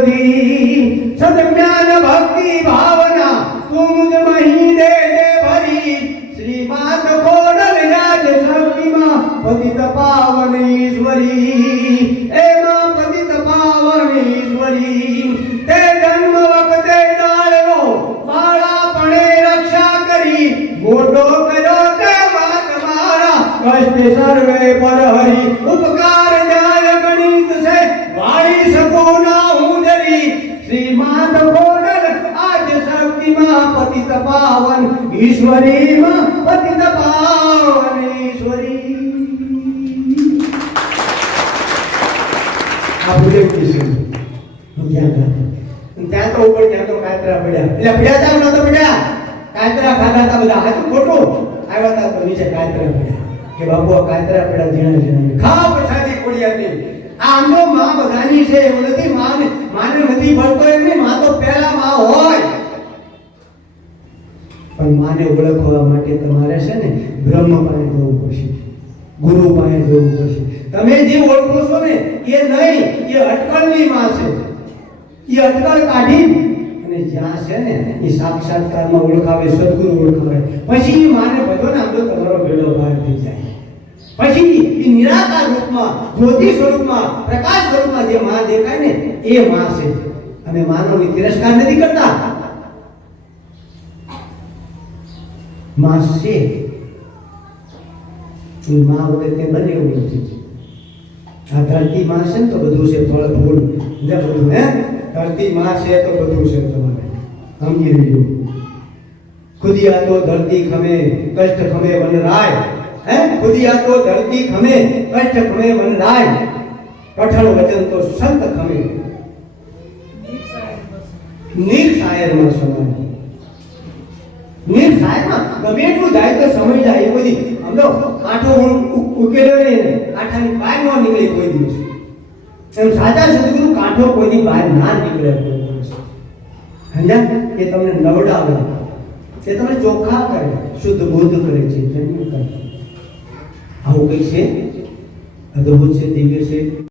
दी सद्ज्ञान भक्ति भावना तू मुझ मही दे दे भरी श्रीमात कोडल राज शक्ति मां पतित पावन ईश्वरी ए मां पतित पावन ईश्वरी ते जन्म वखते डाळो बाळापणे रक्षा करी मोटो कर्यो ते मात मारा कष्ट सर्वे पर हरि उपकार जाय गणित से वाणी सको ना हूं जरी श्रीमात कोडल आज शक्ति मां पतित पावन ईश्वरी मां पतित पावन ईश्वरी આ બધે કીધું હું ત્યાં ગયા ત્યાં તો ઉપર ત્યાં તો કાતરા પડ્યા એટલે પડ્યા જાવ ન તો પડ્યા કાતરા ખાધા હતા બધા આ તો ખોટું આવ્યા હતા તો નીચે કાતરા પડ્યા કે બાપુ આ કાતરા પડ્યા જીણા જીણા ખા પ્રસાદી કોડિયાની આમ તો માં બધાની છે એવું નથી માને નથી ભળતો એમ નહીં માં તો પહેલા માં હોય પણ માને ઓળખવા માટે તમારે છે ને બ્રહ્મ પાસે જવું પડશે ગુરુ પાસે જવું પડશે તમે જે ઓળખો છો ને એ નહીં એ અટકળની માં છે એ અટકળ કાઢી અને જ્યાં છે ને એ સાક્ષાત્કારમાં ઓળખાવે સદગુરુ ઓળખાવે પછી માને બધો ને આમ તો તમારો બેડો બહાર થઈ જાય પછી એ નિરાકાર રૂપમાં જ્યોતિ સ્વરૂપમાં પ્રકાશ સ્વરૂપમાં જે માં દેખાય ને એ માં છે અમે માનવનો તિરસ્કાર નથી કરતા માં છે એ માં વગર તે બને એવું નથી આ ધરતી માં છે ને તો બધું છે ફળ ફૂલ બધું હે ધરતી માં છે તો બધું છે તમારે સમજી લીધું ખુદિયા તો ધરતી ખમે કષ્ટ ખમે વનરાય હે ખુદિયા તો ધરતી ખમે કષ્ટ ખમે વનરાય કઠણ વચન તો સંત ખમે નીર શાયરમાં સમાય નીર શાયરમાં ગમે એટલું જાય તો સમય જાય એ બધી સમજો કાંઠો ઉકેલ્યો નહીં ને કાંઠાની બહાર ન નીકળે કોઈ દિવસ એમ સાચા સદગુરુ કાંઠો કોઈની બહાર ના નીકળે કોઈ દિવસ સમજ્યા એ તમને નવડાવે એ તમને ચોખ્ખા કરે શુદ્ધ બુદ્ધ કરે છે ધન્ય કરે આવું કઈ છે અદ્ભુત છે દિવ્ય છે